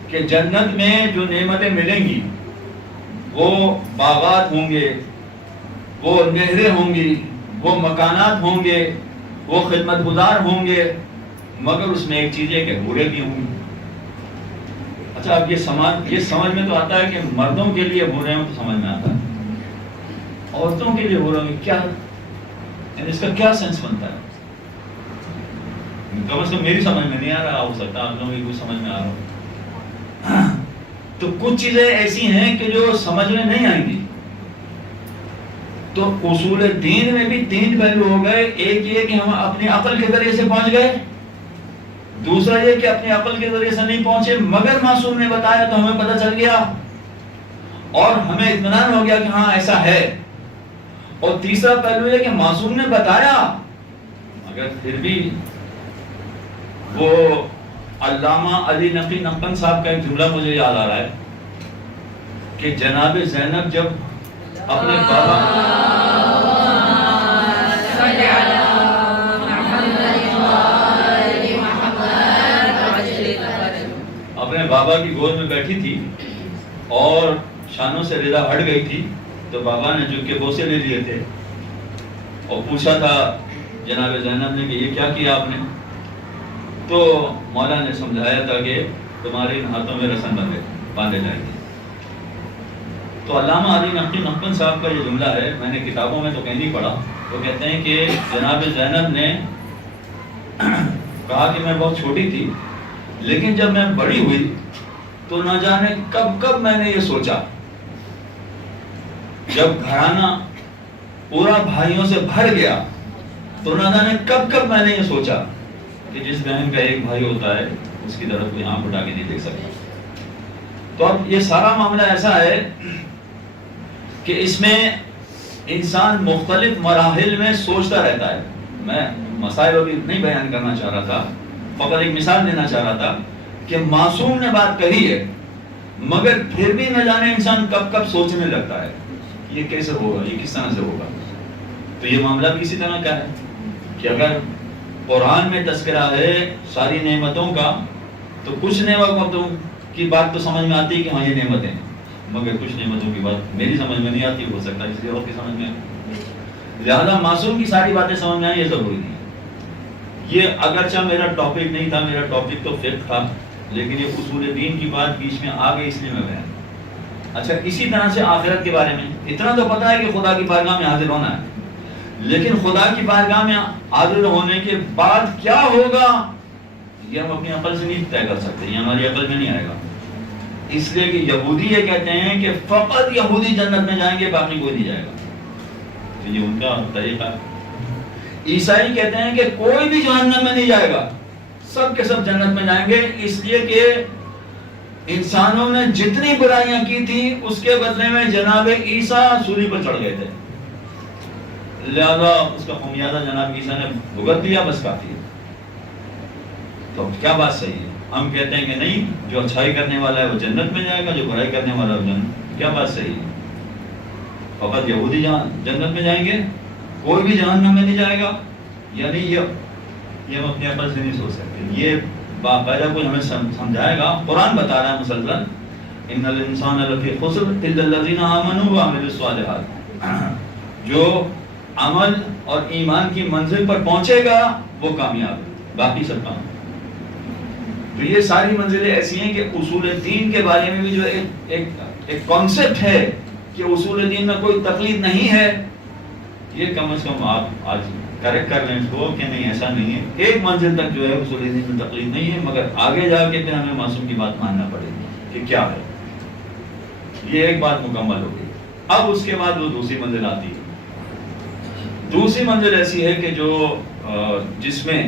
کہ جنت میں جو نعمتیں ملیں گی وہ باغات ہوں گے، وہ نہریں ہوں گی، وہ مکانات ہوں گے، وہ خدمت گزار ہوں گے، مگر اس میں ایک چیز ہے کہ حوریں بھی ہوں گی. اچھا، اب یہ سمجھ میں تو آتا ہے کہ مردوں کے لیے حوریں ہوں تو سمجھ میں آتا ہے، عورتوں کے لیے حوریں کیا، یعنی اس کا کیا سینس بنتا ہے؟ کم از کم میری سمجھ میں نہیں آ رہا، ہو سکتا آپ لوگوں کی کچھ سمجھ میں آ رہا ہو. تو کچھ چیزیں ایسی ہیں کہ جو سمجھ میں نہیں آئیں گی. تو اصول دین میں بھی 3 پہلو ہو گئے. ایک یہ کہ ہم اپنی عقل کے ذریعے سے پہنچ گئے, دوسرا یہ کہ اپنی عقل کے ذریعے سے نہیں پہنچے مگر معصوم نے بتایا تو ہمیں پتہ چل گیا اور ہمیں اطمینان ہو گیا کہ ہاں ایسا ہے. اور تیسرا پہلو یہ کہ معصوم نے بتایا مگر پھر بھی وہ علامہ علی نقی نقن صاحب کا ایک جملہ مجھے یاد آ رہا ہے کہ جناب زینب جب اپنے بابا کی گود میں بیٹھی تھی اور شانوں سے رضا ہٹ گئی تھی, تو بابا نے جو کہ بوسے لے لیے تھے اور پوچھا تھا جناب زینب نے کہ یہ کیا کیا آپ نے, تو مولا نے سمجھایا تھا کہ تمہارے ان ہاتھوں میں رسن باندھے جائیں گے. تو علامہ علی نقی نقن صاحب کا یہ جملہ ہے, میں نے کتابوں میں تو کہیں نہیں پڑھا. وہ کہتے ہیں کہ جناب زینب نے کہا کہ میں بہت چھوٹی تھی لیکن جب میں بڑی ہوئی تو نہ جانے کب میں نے یہ سوچا, جب گھرانہ پورا بھائیوں سے بھر گیا تو نہ جانے کب میں نے یہ سوچا کہ جس بہن کا ایک بھائی ہوتا ہے اس کی طرف کوئی آنکھ اٹھا کے نہیں دیکھ سکتا. تو اب یہ سارا معاملہ ایسا ہے کہ اس میں انسان مختلف مراحل میں سوچتا رہتا ہے. میں مسائل ابھی نہیں بیان کرنا چاہ رہا تھا, فقط ایک مثال دینا چاہ رہا تھا کہ معصوم نے بات کہی ہے مگر پھر بھی نہ جانے انسان کب سوچنے لگتا ہے یہ کیسے ہوگا, یہ کس طرح سے ہوگا. تو یہ معاملہ بھی اسی طرح کا ہے کہ اگر قرآن میں تذکرہ ہے ساری نعمتوں کا تو کچھ نعمتوں کی بات تو سمجھ میں آتی ہے کہ ہاں یہ نعمتیں, مگر کچھ نعمتوں کی بات میری سمجھ میں نہیں آتی, ہو سکتا ہے کسی اور کی سمجھ میں. لہذا معصوم کی ساری باتیں سمجھ میں آئیں یہ ضروری نہیں. یہ اگرچہ میرا ٹاپک نہیں تھا, میرا ٹاپک تو فقہ تھا, لیکن یہ اصول دین کی بات بیچ میں آ گئی اس لیے میں بیان. اچھا, اسی طرح سے آخرت کے بارے میں اتنا تو پتہ ہے کہ خدا کی بارگاہ میں حاضر ہونا ہے, لیکن خدا کی بارگاہ میں حاضر ہونے کے بعد کیا ہوگا یہ ہم اپنی عقل سے نہیں طے کر سکتے, یہ ہماری عقل میں نہیں آئے گا. اس لیے کہ یہودی یہ کہتے ہیں کہ فقط یہودی جنت میں جائیں گے, باقی کوئی نہیں جائے گا. تو یہ ان کا طریقہ ہے. عیسائی کہتے ہیں کہ کوئی بھی جہنم میں نہیں جائے گا, سب کے سب جنت میں جائیں گے, اس لیے کہ انسانوں نے جتنی برائیاں کی تھی اس کے بدلے میں جناب عیسیٰ سولی پر چڑھ گئے تھے, لہذا اس کا خمیازہ جناب عیسیٰ نے بھگت دیا, بس کافی ہے. تو کیا بات صحیح ہے؟ ہم کہتے ہیں کہ نہیں, جو اچھائی کرنے والا ہے وہ جنت میں جائے گا, جو برائی کرنے والا ہے وہ جنت. کیا بات صحیح ہے؟ فقط یہودی جنت میں جائیں گے, کوئی بھی جہنم میں نہیں جائے گا, یعنی یہ ہم اپنے عقل سے نہیں سوچ سکتے. یہ باقاعدہ کوئی ہمیں سمجھائے گا. قرآن بتا رہا ہے مسلسل ان الانسان لفی خسر الا الذین آمنوا وعملوا الصالحات, جو عمل اور ایمان کی منزل پر پہنچے گا وہ کامیاب, باقی سب کام. تو یہ ساری منزلیں ایسی ہیں کہ اصول دین کے بارے میں بھی جو ایک کانسیپٹ ہے کہ اصول دین میں کوئی تقلید نہیں ہے, یہ کم از کم آپ آج کریکٹ کر لیں اس کو کہ نہیں ایسا نہیں ہے. ایک منزل تک جو ہے اصول دین میں تقلید نہیں ہے, مگر آگے جا کے پھر ہمیں معصوم کی بات ماننا پڑے گی کہ کیا ہے. یہ ایک بات مکمل ہو گئی. اب اس کے بعد وہ دوسری منزل آتی ہے. دوسری منزل ایسی ہے کہ جو جس میں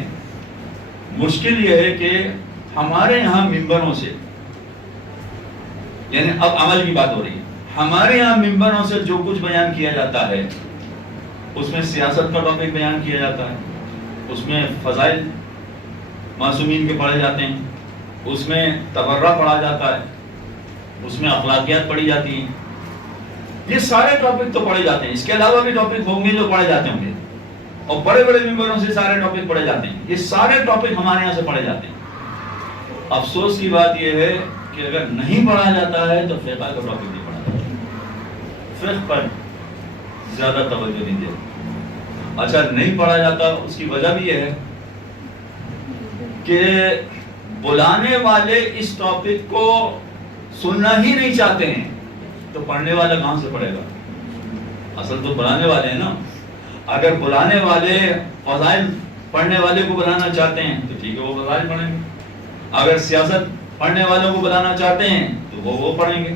مشکل یہ ہے کہ ہمارے یہاں ممبروں سے, یعنی اب عمل کی بات ہو رہی ہے, ہمارے یہاں ممبروں سے جو کچھ بیان کیا جاتا ہے اس میں سیاست کا ٹاپک بیان کیا جاتا ہے, اس میں فضائل معصومین کے پڑھے جاتے ہیں, اس میں تبرہ پڑھا جاتا ہے, اس میں اخلاقیات پڑھی جاتی ہیں. یہ سارے ٹاپک تو پڑھے جاتے ہیں. اس کے علاوہ بھی ٹاپک ہوں گے جو پڑھے جاتے ہوں گے, اور بڑے بڑے ممبروں سے سارے ٹاپک پڑھے جاتے ہیں. یہ سارے ٹاپک ہمارے یہاں سے پڑھے جاتے ہیں. افسوس کی بات یہ ہے کہ اگر نہیں پڑھا جاتا ہے تو فقہ کا ٹاپک نہیں پڑھا جاتا, فقہ پر زیادہ توجہ نہیں دیتے. اچھا, نہیں پڑھا جاتا اس کی وجہ بھی یہ ہے کہ بلانے والے اس ٹاپک کو سننا ہی نہیں چاہتے ہیں, تو پڑھنے والا کہاں سے پڑھے گا؟ اصل تو بلانے والے ہیں نا. اگر بلانے والے فضائل پڑھنے والے کو بلانا چاہتے ہیں تو ٹھیک ہے, وہ فضائل پڑھیں گے. اگر سیاست پڑھنے والوں کو بلانا چاہتے ہیں تو وہ پڑھیں گے.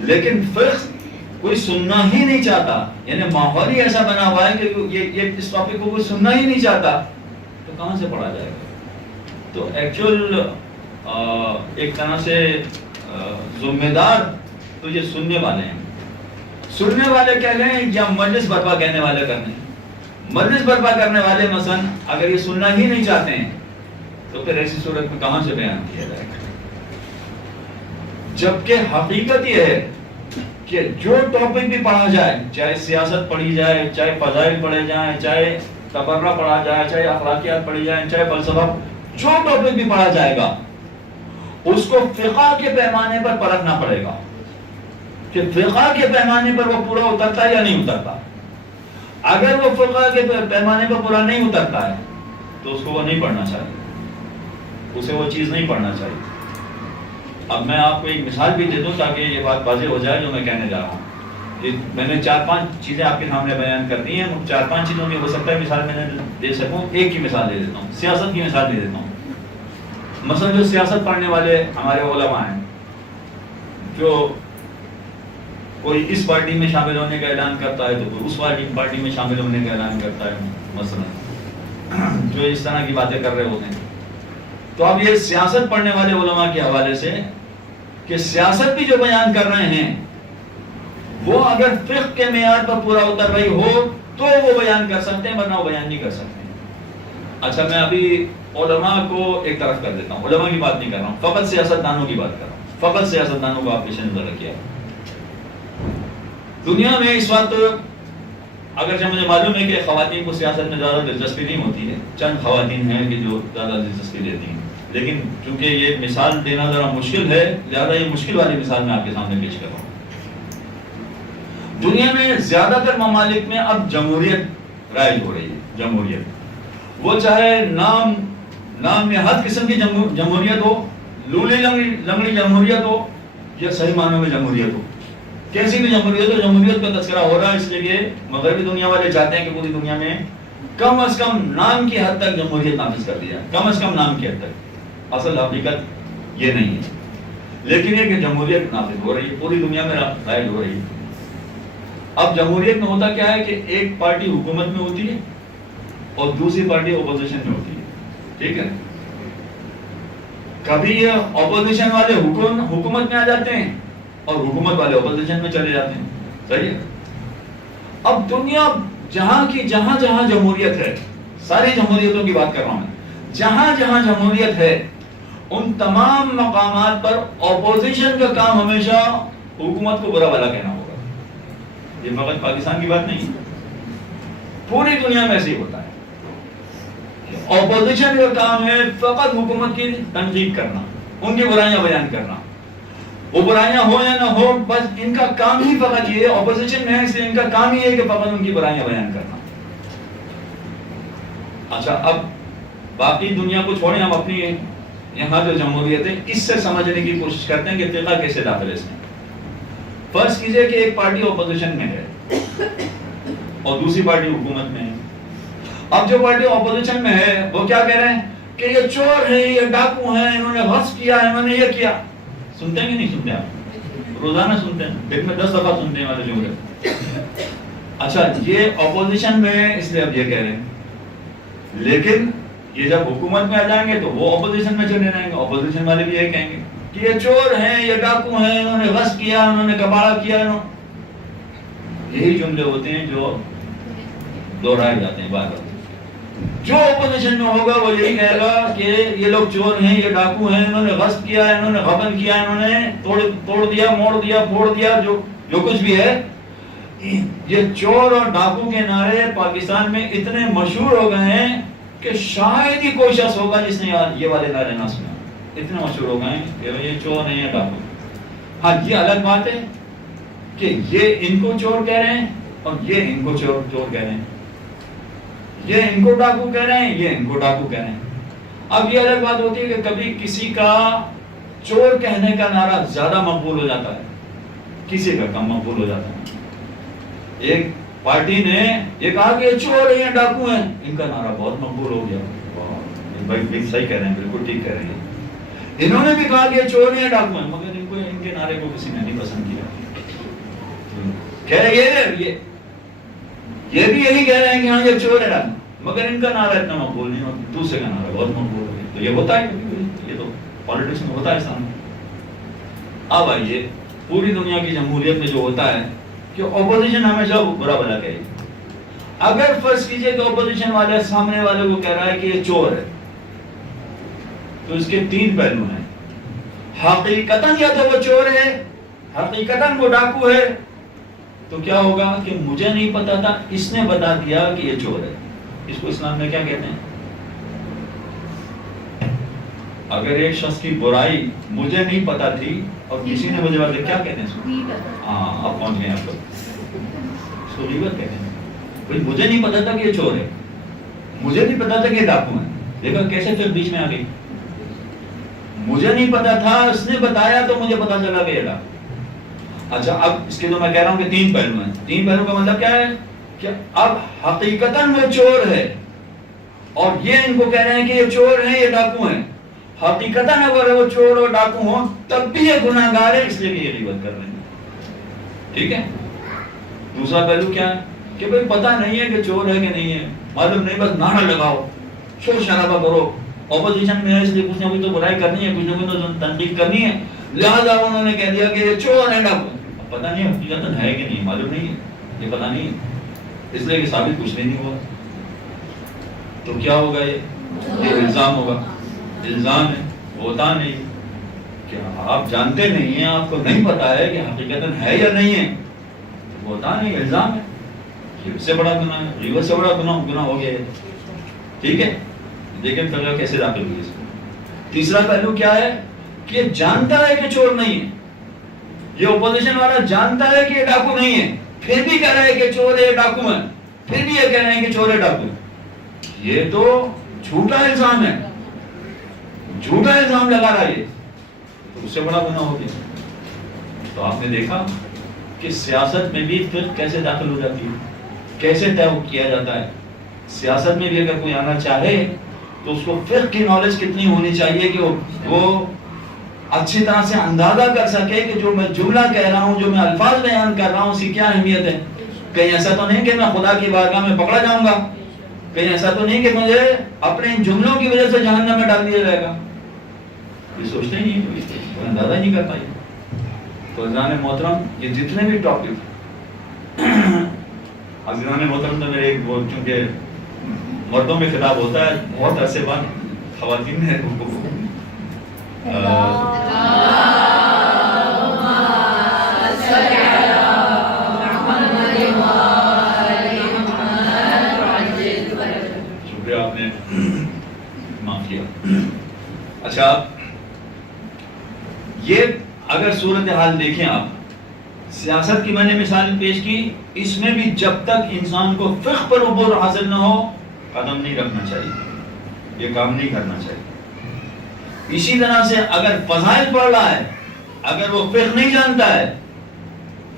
لیکن فقہ کوئی سننا ہی نہیں چاہتا، یعنی ماحول ہی ایسا بنا ہوا ہے کہ یہ اس ٹاپک کو کوئی سننا ہی نہیں چاہتا، تو کہاں سے پڑھا جائے گا؟ تو ایکچوئل ایک طرح سے ذمہ دار تو یہ سننے والے ہیں، سننے والے کہہ لیں یا مجلس برپا کہنے والے کرنے، مجلس برپا کرنے والے مثلا اگر یہ سننا ہی نہیں چاہتے ہیں تو پھر ایسی صورت میں کہاں سے بیان کیا جائے گا؟ جبکہ حقیقت یہ ہے کہ جو ٹاپک بھی پڑھا جائے، چاہے سیاست پڑھی جائے، چاہے فضائل پڑھے جائیں، چاہے تبرہ پڑھا جائے، چاہے اخلاقیات پڑھی جائیں، چاہے فلسفہ، جو ٹاپک بھی پڑھا جائے گا اس کو فقہ کے پیمانے پر پرکھنا پڑے گا کہ فقہ کے پیمانے پر وہ پورا اترتا ہے یا نہیں اترتا۔ اگر وہ فقہ کے پیمانے پر پورا نہیں اترتا ہے تو اس کو وہ نہیں پڑھنا چاہیے، اسے وہ چیز نہیں پڑھنا چاہیے۔ اب میں آپ کو ایک مثال بھی دے دوں تاکہ یہ بات واضح ہو جائے جو میں کہنے جا رہا ہوں۔ میں نے 4-5 چیزیں آپ کے سامنے بیان کر دی ہیں، 4-5 چیزوں کی ہو سکتا ہے مثال میں نے دے سکوں۔ ایک کی مثال دے دیتا ہوں، سیاست کی مثال دے دیتا ہوں۔ مثلا جو سیاست پڑھنے والے ہمارے علماء ہیں، جو کوئی اس پارٹی میں شامل ہونے کا اعلان کرتا ہے تو کوئی اس پارٹی میں شامل ہونے کا اعلان کرتا ہے، مثلا جو اس طرح کی باتیں کر رہے ہوتے ہیں، تو اب یہ سیاست پڑھنے والے علماء کے حوالے سے کہ سیاست بھی جو بیان کر رہے ہیں وہ اگر فقہ کے معیار پر پورا اتر رہی ہو تو وہ بیان کر سکتے ہیں، ورنہ وہ بیان نہیں کر سکتے۔ اچھا میں ابھی علماء کو ایک طرف کر دیتا ہوں، علماء کی بات نہیں کر رہا ہوں، فقط سیاست دانوں کی بات کر رہا ہوں، فقط سیاست دانوں کو آپ پیش نظر رکھیے۔ دنیا میں اس وقت اگرچہ مجھے معلوم ہے کہ خواتین کو سیاست میں زیادہ دلچسپی نہیں ہوتی ہے، چند خواتین ہیں کہ جو زیادہ دلچسپی لیتی ہیں، لیکن چونکہ یہ مثال دینا ذرا مشکل ہے لہذا یہ مشکل والی مثال میں آپ کے سامنے پیش کر رہا ہوں۔ دنیا میں زیادہ تر ممالک میں اب جمہوریت رائج ہو رہی ہے، جمہوریت، وہ چاہے نام میں ہر قسم کی جمہوریت ہو، لولی لنگڑی جمہوریت ہو یا صحیح معنوں میں جمہوریت ہو، کیسی بھی جمہوریت ہو، جمہوریت کا تذکرہ ہو رہا ہے، اس لیے کہ مغربی دنیا والے چاہتے ہیں کہ پوری دنیا میں کم از کم نام کی حد تک جمہوریت نافذ کر دیا، کم از کم نام کی حد تک، اصل حقیقت یہ نہیں ہے، لیکن یہ کہ جمہوریت نافذ ہو رہی ہے، پوری دنیا میں رائج ہو رہی ہے۔ اب جمہوریت میں ہوتا کیا ہے کہ ایک پارٹی حکومت میں ہوتی ہے اور دوسری پارٹی اپوزیشن میں ہوتی ہے، ٹھیک ہے؟ کبھی یہ اپوزیشن والے حکومت میں آ جاتے ہیں اور حکومت والے اپوزیشن میں چلے جاتے ہیں، صحیح ہے؟ اب دنیا جہاں جمہوریت ہے، ساری جمہوریتوں کی بات کر رہا ہوں میں، جہاں جمہوریت ہے ان تمام مقامات پر اپوزیشن کا کام ہمیشہ حکومت کو برا بھلا کہنا ہوگا۔ یہ فقط پاکستان کی بات نہیں، پوری دنیا میں ایسے ہی ہوتا ہے۔ اپوزیشن کا کام ہے فقط حکومت کی تنقید کرنا، ان کی برائیاں بیان کرنا، وہ برائیاں ہو یا نہ ہو، بس ان کا کام ہی فقط یہ ہے، اپوزیشن میں ہے اس لیے ان کا کام ہی ہے کہ فقط ان کی برائیاں بیان کرنا۔ اچھا اب باقی دنیا کو چھوڑیں، ہم اپنی یہاں جو جمہوریت ہے اس سے سمجھنے کی کوشش کرتے ہیں کہ فقہ کیسے داخل ہے اس میں۔ فرض کیجئے کہ ایک پارٹی اپوزیشن میں ہے اور دوسری پارٹی حکومت میں ہے۔ اب جو پارٹی اپوزیشن میں ہے وہ کیا کہہ رہے ہیں کہ یہ چور ہیں، یہ ڈاکو ہیں، انہوں نے غصب کیا ہے، انہوں نے یہ کیا۔ سنتے ہیں کہ نہیں سنتے؟ آپ روزانہ سنتے ہیں، دن میں 10 دفعہ سنتے ہیں والے جملے۔ اچھا یہ اپوزیشن میں ہے اس لیے اب یہ کہہ رہے ہیں، لیکن یہ جب حکومت میں آ جائیں گے تو وہ اپوزیشن میں چلے جائیں گے، اپوزیشن والے بھی یہ کہیں گے کہ یہ چور ہیں، یہ ڈاکو ہیں، انہوں نے غصب کیا، انہوں نے کباڑہ کیا۔ یہی جملے ہوتے ہیں جو دہرائے جاتے ہیں بار بار۔ جو اپوزیشن میں ہوگا وہ یہی کہے گا کہ یہ لوگ چور ہیں، یہ ڈاکو ہیں، انہوں نے غصب کیا، انہوں نے غبن کیا، انہوں نے توڑ دیا، موڑ دیا، پھوڑ دیا، جو کچھ بھی ہے۔ یہ چور اور ڈاکو کے نعرے پاکستان میں اتنے مشہور ہو گئے ہیں کہ شاید ہی کوئی شخص ہوگا جس نے یہ والے نعرے نہ سنا، اتنے مشہور ہو گئے ہیں کہ یہ چور نہیں ہے، ڈاکو۔ ہاں یہ الگ بات ہے کہ یہ ان کو چور کہہ رہے ہیں اور یہ ان کو چور کہہ رہے ہیں، یہ ان کو ڈاکو کہہ رہے ہیں، یہ ان کو ڈاکو کہہ رہے ہیں۔ اب یہ الگ بات ہوتی ہے کہ کبھی کسی کا چور کہنے کا نعرہ زیادہ مقبول ہو جاتا ہے، کسی کا کم مقبول ہو جاتا ہے۔ ایک پارٹی نے یہ کہا کہ یہ چور ہیں، ڈاکو ہیں، ان کا نعرہ بہت مقبول ہو گیا، بھائی صحیح کہہ رہے ہیں، بالکل ٹھیک کہہ رہے ہیں۔ انہوں نے بھی کہا کہ یہ چور ہیں، ڈاکو ہیں، مگر ان کے نعرے کو کسی نے نہیں پسند کیا۔ کہہ رہے یہ بھی یہی کہہ رہے ہیں کہ ہاں یہ چور ہے، مگر ان کا نعرہ اتنا مقبول نہیں اور دوسرے کا نعرہ بہت مقبول ہے. تو یہ ہوتا ہے، یہ تو پالیٹکس میں ہوتا ہے سامنے. اب آئیے پوری دنیا کی جمہوریت میں جو ہوتا ہے کہ اپوزیشن ہمیشہ برا بھلا کہے. اگر فرض کیجئے کہ اپوزیشن والے سامنے والے کو کہہ رہا ہے کہ یہ چور ہے، تو اس کے 3 پہلو ہیں. حقیقتاً یا تو وہ چور ہے، حقیقتاً وہ ڈاکو ہے، تو کیا ہوگا کہ مجھے نہیں پتا تھا، اس نے بتا دیا کہ یہ چور ہے. اس کو اسلام میں کیا کہتے ہیں؟ اگر ایک شخص کی برائی مجھے نہیں پتا تھی اور کسی نے مجھے بتا، کیا کہتے ہیں اس کو؟ ہاں اب پہنچ گئے آپ لوگ. اس کو غیبت کہتے ہیں. بھائی مجھے نہیں پتا تھا کہ یہ چور ہے، مجھے نہیں پتا تھا کہ یہ ڈاکو ہے. دیکھا کیسے پھر بیچ میں آ گئی. مجھے نہیں پتا تھا، اس نے بتایا تو مجھے پتا چلا کہ یہ ڈاکو. اچھا اب اس کے جو میں کہہ رہا ہوں کہ 3 پہلو ہیں. 3 پہلو کا مطلب کیا ہے کہ اب حقیقتاً وہ چور ہے اور یہ ان کو کہہ رہے ہیں کہ یہ چور ہیں، یہ ڈاکو ہیں. حقیقتاً اگر وہ چور اور ڈاکو ہوں تب بھی یہ گناہ گار ہے، اس لیے کہ یہ غیبت کر رہے ہیں. ٹھیک ہے. دوسرا پہلو کیا ہے کہ بھئی پتہ نہیں ہے کہ چور ہے کہ نہیں ہے، معلوم نہیں، بس نعرہ لگاؤ، شور شرابہ کرو. اپوزیشن میں ہے اس لیے کچھ نہ کچھ تو برائی کرنی ہے، کچھ نہ کچھ تو تنقید کرنی ہے، لہذا انہوں نے کہہ دیا کہ یہ چور ہے ڈاکو. پتہ نہیں حقیقتاً ہے کہ نہیں، معلوم نہیں ہے، یہ پتہ نہیں ہے، اس لیے کہ ثابت کچھ نہیں ہوا. تو کیا ہوگا؟ یہ الزام ہوگا. الزام ہے، ہوتا نہیں. کیا آپ جانتے نہیں ہیں، آپ کو نہیں پتا ہے کہ حقیقتاً ہے یا نہیں ہے، ہوتا نہیں، الزام ہے. غیبت سے بڑا گناہ ہے، غیبت سے بڑا گناہ ہو گیا ہے. ٹھیک ہے. لیکن پھر کیسے داخل ہوئی اس میں؟ تیسرا پہلو کیا ہے کہ یہ جانتا ہے کہ چور نہیں ہے. یہ اپوزیشن والا جانتا ہے کہ یہ ڈاکو نہیں ہے، پھر بھی کہہ رہا ہے کہ چور ہے، ڈاکو ہے. پھر بھی یہ کہہ رہے ہیں کہ چور ہے، ڈاکو ہے. یہ تو جھوٹا الزام ہے، جھوٹا الزام لگا رہا ہے. تو اس سے بڑا گناہ ہو گیا. تو آپ نے دیکھا کہ سیاست میں بھی پھر کیسے داخل ہو جاتی ہے، کیسے طے کیا جاتا ہے. سیاست میں بھی اگر کوئی آنا چاہے تو اس کو فقہ کی نالج کتنی ہونی چاہیے کہ وہ اچھی طرح سے اندازہ کر سکے کہ جو میں جملہ کہہ رہا ہوں، جو میں الفاظ بیان کر رہا ہوں، اس کی کیا اہمیت ہے. کہیں ایسا تو نہیں کہ میں خدا کی بارگاہ میں پکڑا جاؤں گا، کہیں ایسا تو نہیں کہ مجھے اپنے ان جملوں کی وجہ سے جہنم میں ڈال دیا جائے گا. یہ سوچتے ہی نہیں، اندازہ ہی نہیں کر پائی. تو عزیزان محترم، یہ جتنے بھی ٹاپک، عزیزان محترم تو میرے ایک وہ چونکہ مردوں میں خطاب ہوتا ہے، بہت عرصے بعد خواتین نے شکریہ، آپ نے معاف کیا. اچھا یہ اگر صورتحال دیکھیں آپ، سیاست کی میں نے مثال پیش کی، اس میں بھی جب تک انسان کو فقہ پر عبور حاصل نہ ہو قدم نہیں رکھنا چاہیے، یہ کام نہیں کرنا چاہیے. اسی طرح سے اگر فضائل پڑھ رہا ہے، اگر وہ فقہ نہیں جانتا ہے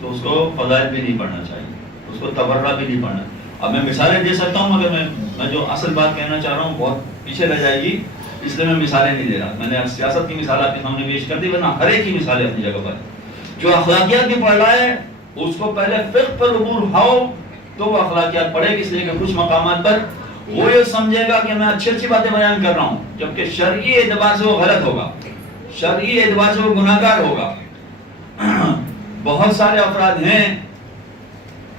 تو اس کو فضائل بھی نہیں پڑھنا چاہیے، اس کو تبرہ بھی نہیں پڑھنا. اب میں مثالیں دے سکتا ہوں مگر میں جو اصل بات کہنا چاہ رہا ہوں بہت پیچھے رہ جائے گی، اس لیے میں مثالیں نہیں دے رہا. میں نے سیاست کی مثال آپ کے سامنے پیش کر دی، ورنہ ہر ایک کی مثالیں اپنی جگہ پر. جو اخلاقیات بھی پڑھ رہا ہے اس کو پہلے فقہ پر عبور ہو تو وہ اخلاقیات پڑھے، اس لیے کہ کچھ مقامات پر وہ یہ سمجھے گا کہ میں اچھی اچھی باتیں بیان کر رہا ہوں، جبکہ شرعی اعتبار سے وہ غلط ہوگا، شرعی اعتبار سے وہ گناہگار ہوگا. بہت سارے افراد ہیں،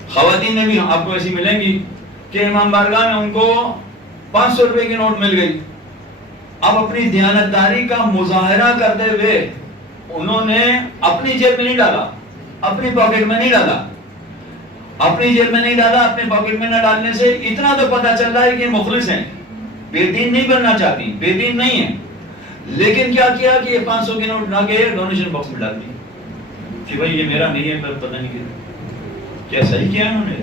خواتین میں بھی آپ کو ایسی ملیں گی کہ امام بارگاہ میں ان کو 500 روپے کی نوٹ مل گئی. اب اپنی دیانتداری کا مظاہرہ کرتے ہوئے انہوں نے اپنی جیب میں نہیں ڈالا، اپنی پاکٹ میں نہیں ڈالا، اپنی جیب میں نہیں ڈالا، اپنے پاکٹ میں نہ ڈالنے سے اتنا تو پتہ چل رہا ہے کہ مخلص ہیں، بے دین نہیں بننا چاہتی، بے دین نہیں ہیں. لیکن کیا کیا کہ یہ 500 کی نوٹ نہ کے ڈونیشن باکس میں ڈال دی کہ بھائی یہ میرا نہیں ہے، پر پتہ نہیں کیا صحیح کیا انہوں نے.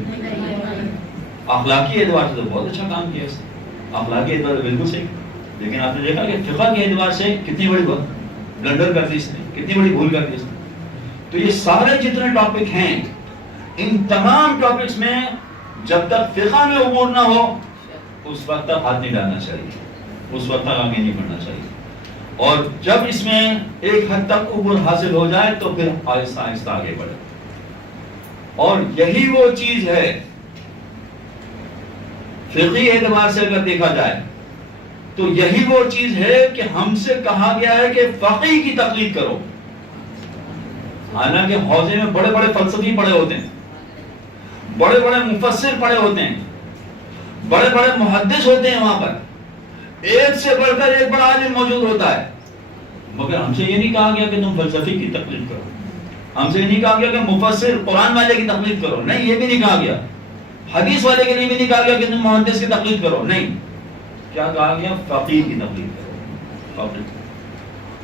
اخلاقی اعتبار سے تو بہت اچھا کام کیا، اخلاقی اعتبار سے بالکل صحیح. لیکن آپ نے دیکھا کہ فقہ کے اعتبار سے کتنی بڑی بلنڈر کر دی اس نے، کتنی بڑی بھول کر دی اس نے. تو یہ سارے جتنے ٹاپک ہیں، ان تمام ٹاپکس میں جب تک فقہ میں عبور نہ ہو اس وقت تک ہاتھ نہیں ڈالنا چاہیے، اس وقت تک آگے نہیں بڑھنا چاہیے. اور جب اس میں ایک حد تک عبور حاصل ہو جائے تو پھر آہستہ آہستہ آگے بڑھے. اور یہی وہ چیز ہے فقہی اعتبار سے اگر دیکھا جائے تو یہی وہ چیز ہے کہ ہم سے کہا گیا ہے کہ فقیہ کی تقلید کرو. حالانکہ حوزے میں بڑے بڑے فلسفی پڑے ہوتے ہیں, بڑے بڑے مفسر پڑے ہوتے ہیں, بڑے بڑے محدث ہوتے ہیں, وہاں پر ایک سے بڑھ کر ایک بڑا عالم موجود ہوتا ہے, مگر ہم سے یہ نہیں کہا گیا کہ تم فلسفی کی تقلید کرو, ہم سے یہ نہیں کہا گیا کہ مفسر قرآن والے کی تقلید کرو, نہیں یہ بھی نہیں کہا گیا. حدیث والے کے لیے بھی نہیں کہا گیا کہ تم محدث کی تقلید کرو, نہیں, کیا کہا گیا؟ فقیہ کی تقلید کرو. فقیہ.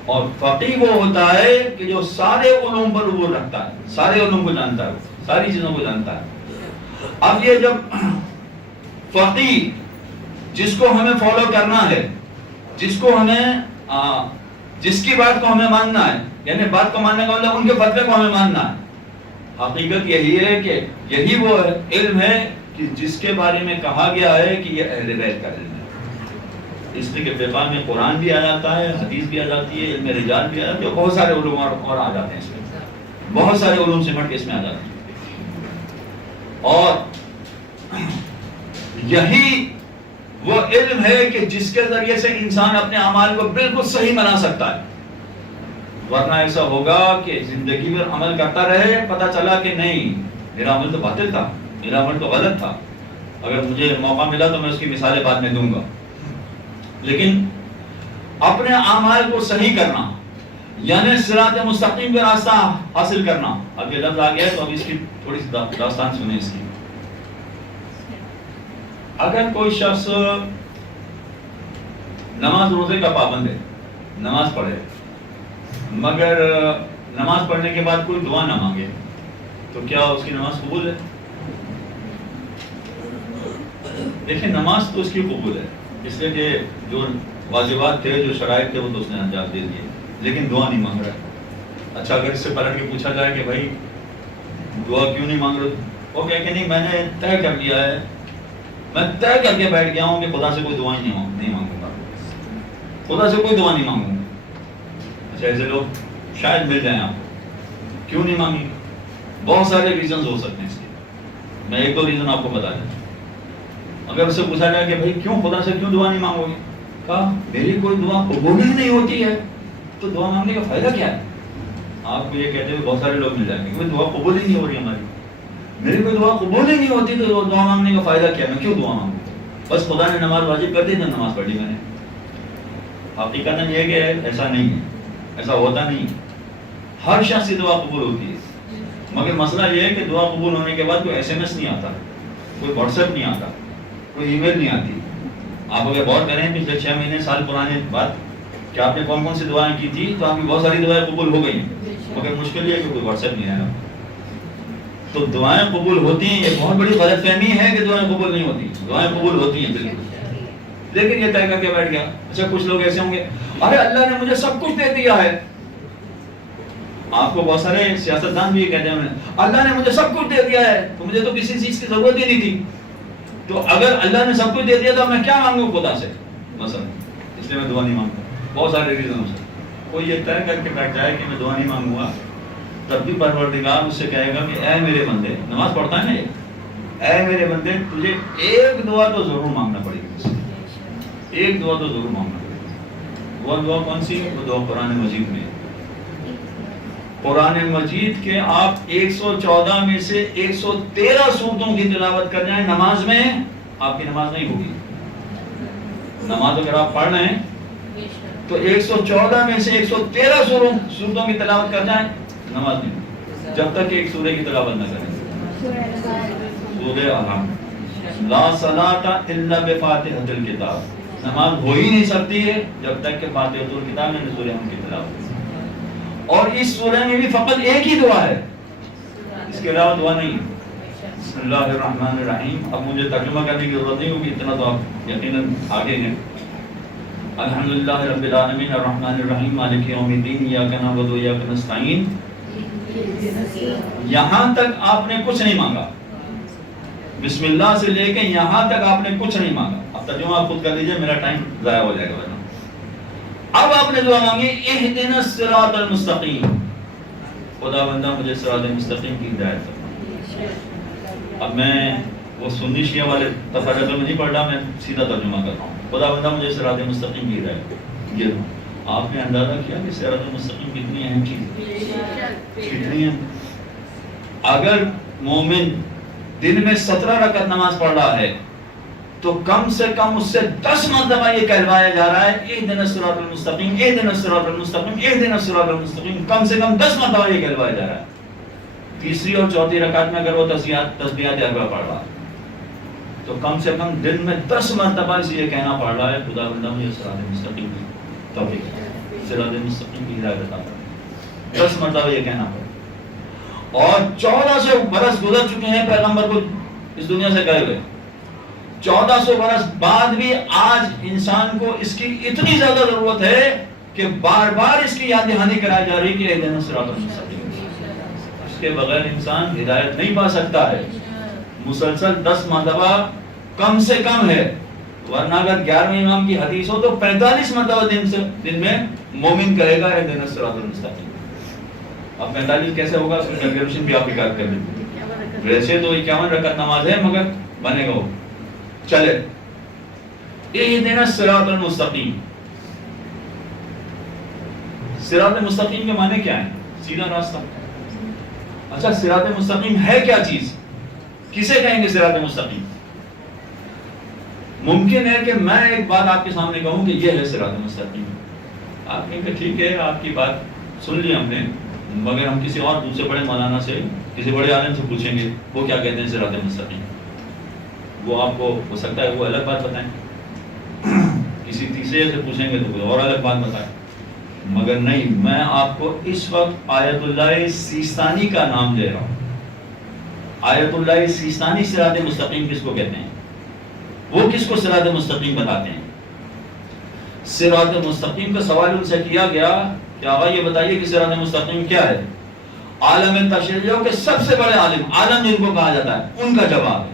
اور فقیہ وہ ہوتا ہے کہ جو سارے علوم پر عبور رکھتا ہے, سارے علوم کو جانتا ہے, ساری چیزوں کو جانتا ہے. اب یہ جب فقیہ جس کو ہمیں فالو کرنا ہے, جس کو ہمیں جس کی بات کو ہمیں ماننا ہے, یعنی بات کو ماننے کا مطلب ان کے فتوے کو ہمیں ماننا ہے. حقیقت یہی ہے کہ یہی وہ علم ہے کہ جس کے بارے میں کہا گیا ہے کہ یہ اہل بیت کا علم ہے. اس لیے کہ فقہ میں قرآن بھی آ جاتا ہے, حدیث بھی آ جاتی ہے, علم رجال بھی آ جاتی ہے, بہت سارے علوم اور آ جاتے ہیں اس میں, بہت سارے علوم سمٹ کے اس میں آ جاتے ہیں. اور یہی وہ علم ہے کہ جس کے ذریعے سے انسان اپنے اعمال کو بالکل صحیح بنا سکتا ہے. ورنہ ایسا ہوگا کہ زندگی میں عمل کرتا رہے, پتہ چلا کہ نہیں میرا عمل تو باطل تھا, میرا عمل تو غلط تھا, اگر مجھے موقع ملا تو میں اس کی مثالیں بعد میں دوں گا. لیکن اپنے اعمال کو صحیح کرنا یعنی صراط مستقیم کا راستہ حاصل کرنا. اب یہ لفظ آ گیا ہے تو اب اس کی تھوڑی سی داستان سنیں اس کی. اگر کوئی شخص نماز روزے کا پابند ہے, نماز پڑھے, مگر نماز پڑھنے کے بعد کوئی دعا نہ مانگے, تو کیا اس کی نماز قبول ہے؟ دیکھیں نماز تو اس کی قبول ہے, اس لیے کہ جو واجبات تھے, جو شرائط تھے وہ تو اس نے انجام دے دیے, لیکن دعا نہیں مانگ رہا ہے. اچھا اگر اس سے پلٹ کے پوچھا جائے کہ بھائی دعا کیوں نہیں مانگ رہے, وہ کہے کہ نہیں میں نے طے کر لیا ہے, میں طے کر کے بیٹھ گیا ہوں کہ خدا سے کوئی دعا ہی نہیں مانگوں گا, خدا سے کوئی دعا نہیں مانگوں گا. اچھا ایسے لوگ شاید مل جائیں آپ کو, کیوں نہیں مانگیں گے؟ بہت سارے ریزنز ہو سکتے ہیں اس کے, میں ایک دو ریزن آپ کو بتا دیں. اگر اس سے پوچھا جائے کہ بھائی کیوں خدا سے کیوں دعا نہیں مانگو گے, کہا میری کوئی دعا قبول ہی نہیں ہوتی ہے, تو دعا مانگنے کا فائدہ کیا ہے؟ آپ کو یہ کہتے ہوئے بہت سارے لوگ مل جائیں گے کہ دعا قبول ہی نہیں ہو رہی ہماری, میری کوئی دعا قبول ہی نہیں ہوتی تو دعا مانگنے کا فائدہ کیا, میں کیوں دعا مانگوں؟ بس خدا نے نماز واجب کر دی تو نماز پڑھی میں نے. حقیقت یہ کہ ایسا نہیں ہے, ایسا ہوتا نہیں. ہر شخص کی دعا قبول ہوتی ہے, مگر مسئلہ یہ ہے کہ دعا قبول ہونے کے بعد کوئی ایس ایم ایس نہیں آتا, کوئی واٹس ایپ نہیں آتا, کوئی ای میل نہیں آتی. آپ اگر غور کریں پچھلے 6 مہینے سال پرانے بات کہ آپ نے کون کون سی دعائیں کی تھی, تو آپ کی بہت ساری دعائیں قبول ہو گئی ہیں, مگر مشکل یہ ہے کہ کوئی واٹس ایپ نہیں آیا. تو دعائیں قبول ہوتی ہیں, یہ بہت بڑی غلط فہمی ہے کہ دعائیں قبول نہیں ہوتی. دعائیں قبول ہوتی ہیں بالکل, لیکن یہ طے کر کے بیٹھ گیا. اچھا کچھ لوگ ایسے ہوں گے, ارے اللہ نے مجھے سب کچھ دے دیا ہے. آپ کو بہت سارے سیاستدان بھی یہ کہتے ہیں اللہ نے مجھے سب کچھ دے دیا ہے, تو مجھے تو کسی چیز کی ضرورت ہی نہیں تھی. تو اگر اللہ نے سب کچھ دے دیا تو میں کیا مانگوں خدا سے مثلا, اس لیے میں دعا نہیں مانگتا. بہت سارے ریزن ہو سکتے. کوئی یہ طے کر کے بیٹھ جائے کہ میں دعا نہیں مانگوں گا, تب بھی پروردگار اس سے کہے گا کہ اے میرے بندے, نماز پڑھتا ہے نا یہ, اے میرے بندے تجھے ایک دعا تو ضرور مانگنا پڑے گی, ایک دعا تو ضرور مانگنا پڑے گی. وہ دعا کون سی؟ وہ دعا قرآن مجید میں. قرآن مجید کے آپ 114 میں سے 113 سورتوں کی تلاوت کر جائیں نماز میں, آپ کی نماز نہیں ہوگی. نماز اگر آپ پڑھ رہے ہیں تو 114 میں سے 113 سورتوں کی تلاوت کر جائیں, نماز نہیں, جب تک کہ ایک سورہ کی تلاوت نہ کریں. سورہ الحمد لا صلاۃ الا بفاتحۃ الکتاب, نماز ہو ہی نہیں سکتی ہے جب تک کہ فاتحۃ الکتاب میں سورہ الحمد کی تلاوت. اور اس سورہ میں بھی فقط ایک ہی دعا ہے, اس کے علاوہ دعا نہیں. بسم اللہ الرحمن الرحیم. اب مجھے ترجمہ کرنے کی ضرورت نہیں ہوگی, اتنا تو آپ یقیناً آگے ہیں. الحمدللہ رب العالمین الرحمن الرحیم مالک یوم الدین ایاک نعبد و ایاک نستعین. یہاں تک آپ نے کچھ نہیں مانگا, بسم اللہ سے لے کے یہاں تک آپ نے کچھ نہیں مانگا. اب ترجمہ آپ خود کر لیجئے, میرا ٹائم ضائع ہو جائے گا. اب آپ نے دعا مانگی اہدنا الصراط المستقیم, خدا بندہ مجھے صراط مستقیم کی ہدایت فرما. اب میں وہ سنی شیعہ والے تفریق میں نہیں پڑھ رہا، میں سیدھا ترجمہ کر رہا ہوں. خدا بندہ مجھے صراط مستقیم کی ہدایت یہ دو. آپ نے اندازہ کیا کہ صراط مستقیم کتنی اہم چیز ہے؟ کتنی ہے؟ اگر مومن دن میں 17 رکعت نماز پڑھ رہا ہے تو کم سے کم اس سے 10 مرتبہ یہ کہلوایا جا رہا ہے اہدنا الصراط المستقیم، اہدنا الصراط المستقیم، اہدنا الصراط المستقیم. کم سے کم 10 مرتبہ یہ کہلوایا جا رہا ہے. تیسری اور چوتھی رکعت میں اگر وہ تسبیحات اربع پڑھ رہا ہے تو کم سے کم دن میں 10 مرتبہ اسے یہ کہنا پڑ رہا ہے خدا بندہ مجھے صراط مستقیم کی توفیق، صراط مستقیم کی ہدایت عطا فرما. 10 مرتبہ یہ کہنا پڑ رہا ہے. اور 1400 برس گزر چکے ہیں پیغمبر کو اس دنیا سے گئے ہوئے. 1400 برس بعد بھی آج انسان کو اس کی اتنی زیادہ ضرورت ہے کہ بار بار اس کی یاد دہانی کرائی جا رہی کہ اہدنا الصراط المستقیم. اس کے بغیر انسان ہدایت نہیں پا سکتا ہے. مسلسل 10 مرتبہ کم سے کم ہے، ورنہ اگر 11ویں امام کی حدیث ہو تو 45 مرتبہ دن میں مومن کہے گا اہدنا الصراط المستقیم. اب 45 کیسے ہوگا اس کی کیلکولیشن بھی آپ ہی کر لیں. ویسے تو 51 رکعت نماز ہے مگر بنے گا وہ. چلے اہدنا الصراط المستقیم. صراط مستقیم کے معنی کیا ہے؟ سیدھا راستہ. اچھا صراط مستقیم ہے کیا چیز؟ کسے کہیں گے صراط مستقیم؟ ممکن ہے کہ میں ایک بات آپ کے سامنے کہوں کہ یہ ہے صراط مستقیم. آپ کہیں کہ ٹھیک ہے آپ کی بات سن لی ہم نے، مگر ہم کسی اور دوسرے بڑے مولانا سے، کسی بڑے عالم سے پوچھیں گے وہ کیا کہتے ہیں صراط مستقیم. وہ آپ کو ہو سکتا ہے وہ الگ بات بتائیں. کسی تیسرے سے پوچھیں گے تو کوئی اور الگ بات بتائیں. مگر نہیں، میں آپ کو اس وقت آیت اللہ سیستانی کا نام دے رہا ہوں. آیت اللہ سیستانی صراط مستقیم کس کو کہتے ہیں؟ وہ کس کو صراط مستقیم بتاتے ہیں؟ صراط مستقیم کا سوال ان سے کیا گیا کہ آقا یہ بتائیے کہ صراط مستقیم کیا ہے؟ عالم تشریع کے سب سے بڑے عالم، عالم جن کو کہا جاتا ہے، ان کا جواب ہے.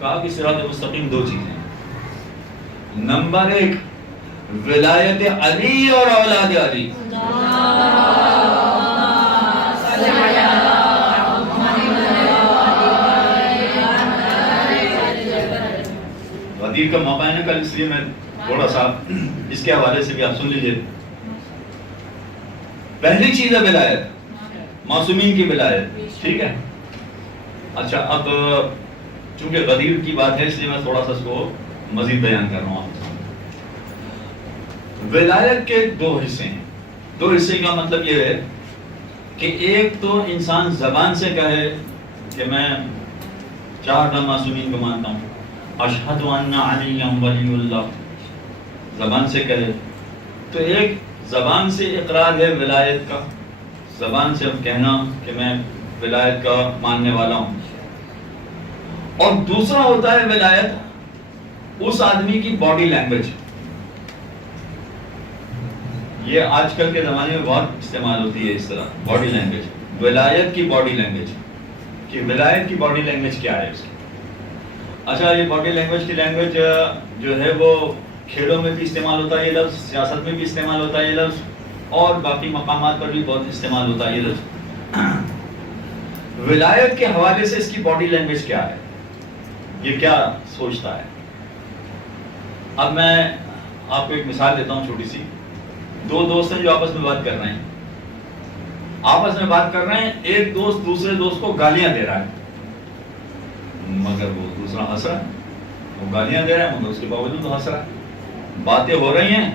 کہا کہ صراط مستقیم 2 چیزیں. نمبر 1 ولایت علی اور اولاد علی. غدیر کا موقع ہے نا کل، اس لیے میں تھوڑا سا اس کے حوالے سے بھی آپ سن لیجیے. پہلی چیز ہے ولایت، معصومین کی ولایت. ٹھیک ہے. اچھا اب چونکہ غدیر کی بات ہے اس لیے میں تھوڑا سا اس کو مزید بیان کر رہا ہوں. ولایت کے 2 حصے ہیں. 2 حصے کا مطلب یہ ہے کہ ایک تو انسان زبان سے کہے کہ میں 4 معصومین کو مانتا ہوں، اشہد ان علی ولی اللہ، زبان سے کہے. تو ایک زبان سے اقرار ہے ولایت کا، زبان سے اب کہنا کہ میں ولایت کا ماننے والا ہوں. اور دوسرا ہوتا ہے ولایت اس آدمی کی باڈی لینگویج. یہ آج کل کے زمانے میں بہت استعمال ہوتی ہے اس طرح باڈی لینگویج، ولایت کی باڈی لینگویج، کہ ولایت کی باڈی لینگویج کیا ہے اس کی. اچھا یہ باڈی لینگویج کی لینگویج جو ہے وہ کھیلوں میں بھی استعمال ہوتا ہے یہ لفظ، سیاست میں بھی استعمال ہوتا ہے یہ لفظ، اور باقی مقامات پر بھی بہت استعمال ہوتا ہے یہ لفظ. ولایت کے حوالے سے اس کی باڈی لینگویج کیا ہے، یہ کیا سوچتا ہے. اب میں آپ کو ایک مثال دیتا ہوں چھوٹی سی. 2 دوست ہیں جو آپس میں بات کر رہے ہیں، ایک دوست دوسرے دوست کو گالیاں دے رہا ہے، مگر وہ دوسرا ہنس رہا ہے. وہ گالیاں دے رہا ہے مگر اس کے باوجود ہنس رہا ہے. باتیں ہو رہی ہیں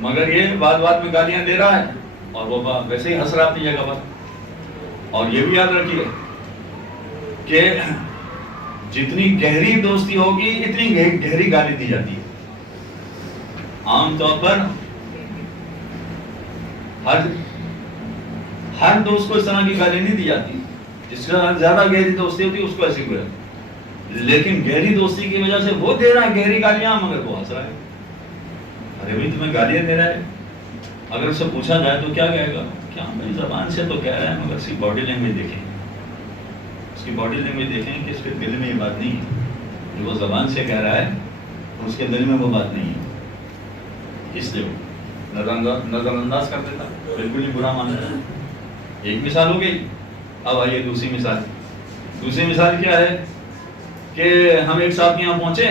مگر یہ بات میں گالیاں دے رہا ہے اور وہ ویسے ہی ہنس رہا اپنی جگہ پر. اور یہ بھی یاد رکھیے کہ جتنی گہری دوستی ہوگی اتنی گہری گالی دی جاتی ہے. عام طور پر ہر دوست کو اس طرح کی گالی نہیں دی جاتی. جس کا زیادہ گہری دوستی ہوتی ہے اس کو ایسی کوئی، لیکن گہری دوستی کی وجہ سے وہ دے رہا ہے گہری گالیاں مگر وہ ہنس رہا ہے. ارے بھائی تمہیں گالیاں دے رہا ہے، اگر اس سے پوچھا جائے تو کیا کہے گا؟ کیا بھائی زبان سے تو کہہ رہا ہے مگر اس کی باڈی لینگویج دیکھیں، اس کی باڈی لینگویج دیکھیں کہ اس کے دل میں یہ بات نہیں ہے. جو وہ زبان سے کہہ رہا ہے اور اس کے دل میں وہ بات نہیں ہے، اس لیے نظر انداز کر دیتا، بالکل ہی برا مان لیتا. ایک مثال ہو گئی. اب آئیے دوسری مثال. دوسری مثال کیا ہے کہ ہم ایک صاحب کے یہاں پہنچے،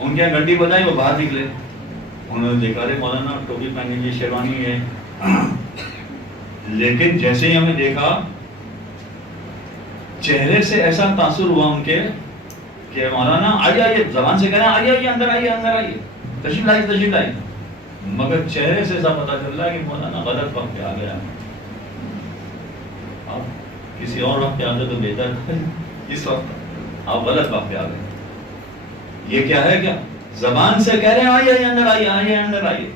ان کے یہاں گھنٹی بجائی، وہ باہر نکلے، انہوں نے دیکھا رہے مولانا ٹوپی پہنی جی، شیروانی ہے، لیکن جیسے ہی ہمیں دیکھا چہرے سے ایسا تاثر ہوا ان کے کہ مولانا آئیے آئیے، زبان سے کہنا آئیے آئیے، اندر آئیے اندر آئیے، تشریف لائیے تشریف لائیے، مگر چہرے سے ایسا پتا چل رہا ہے کہ مولانا غلط وقت پہ آ گیا، آپ کسی اور وقت پہ آتے تو بہتر، اس وقت آپ غلط وقت پہ آ گئے۔ یہ کیا ہے؟ کیا زبان سے کہہ رہے ہیں آئیے آئیے اندر آئیے آئیے اندر آئیے،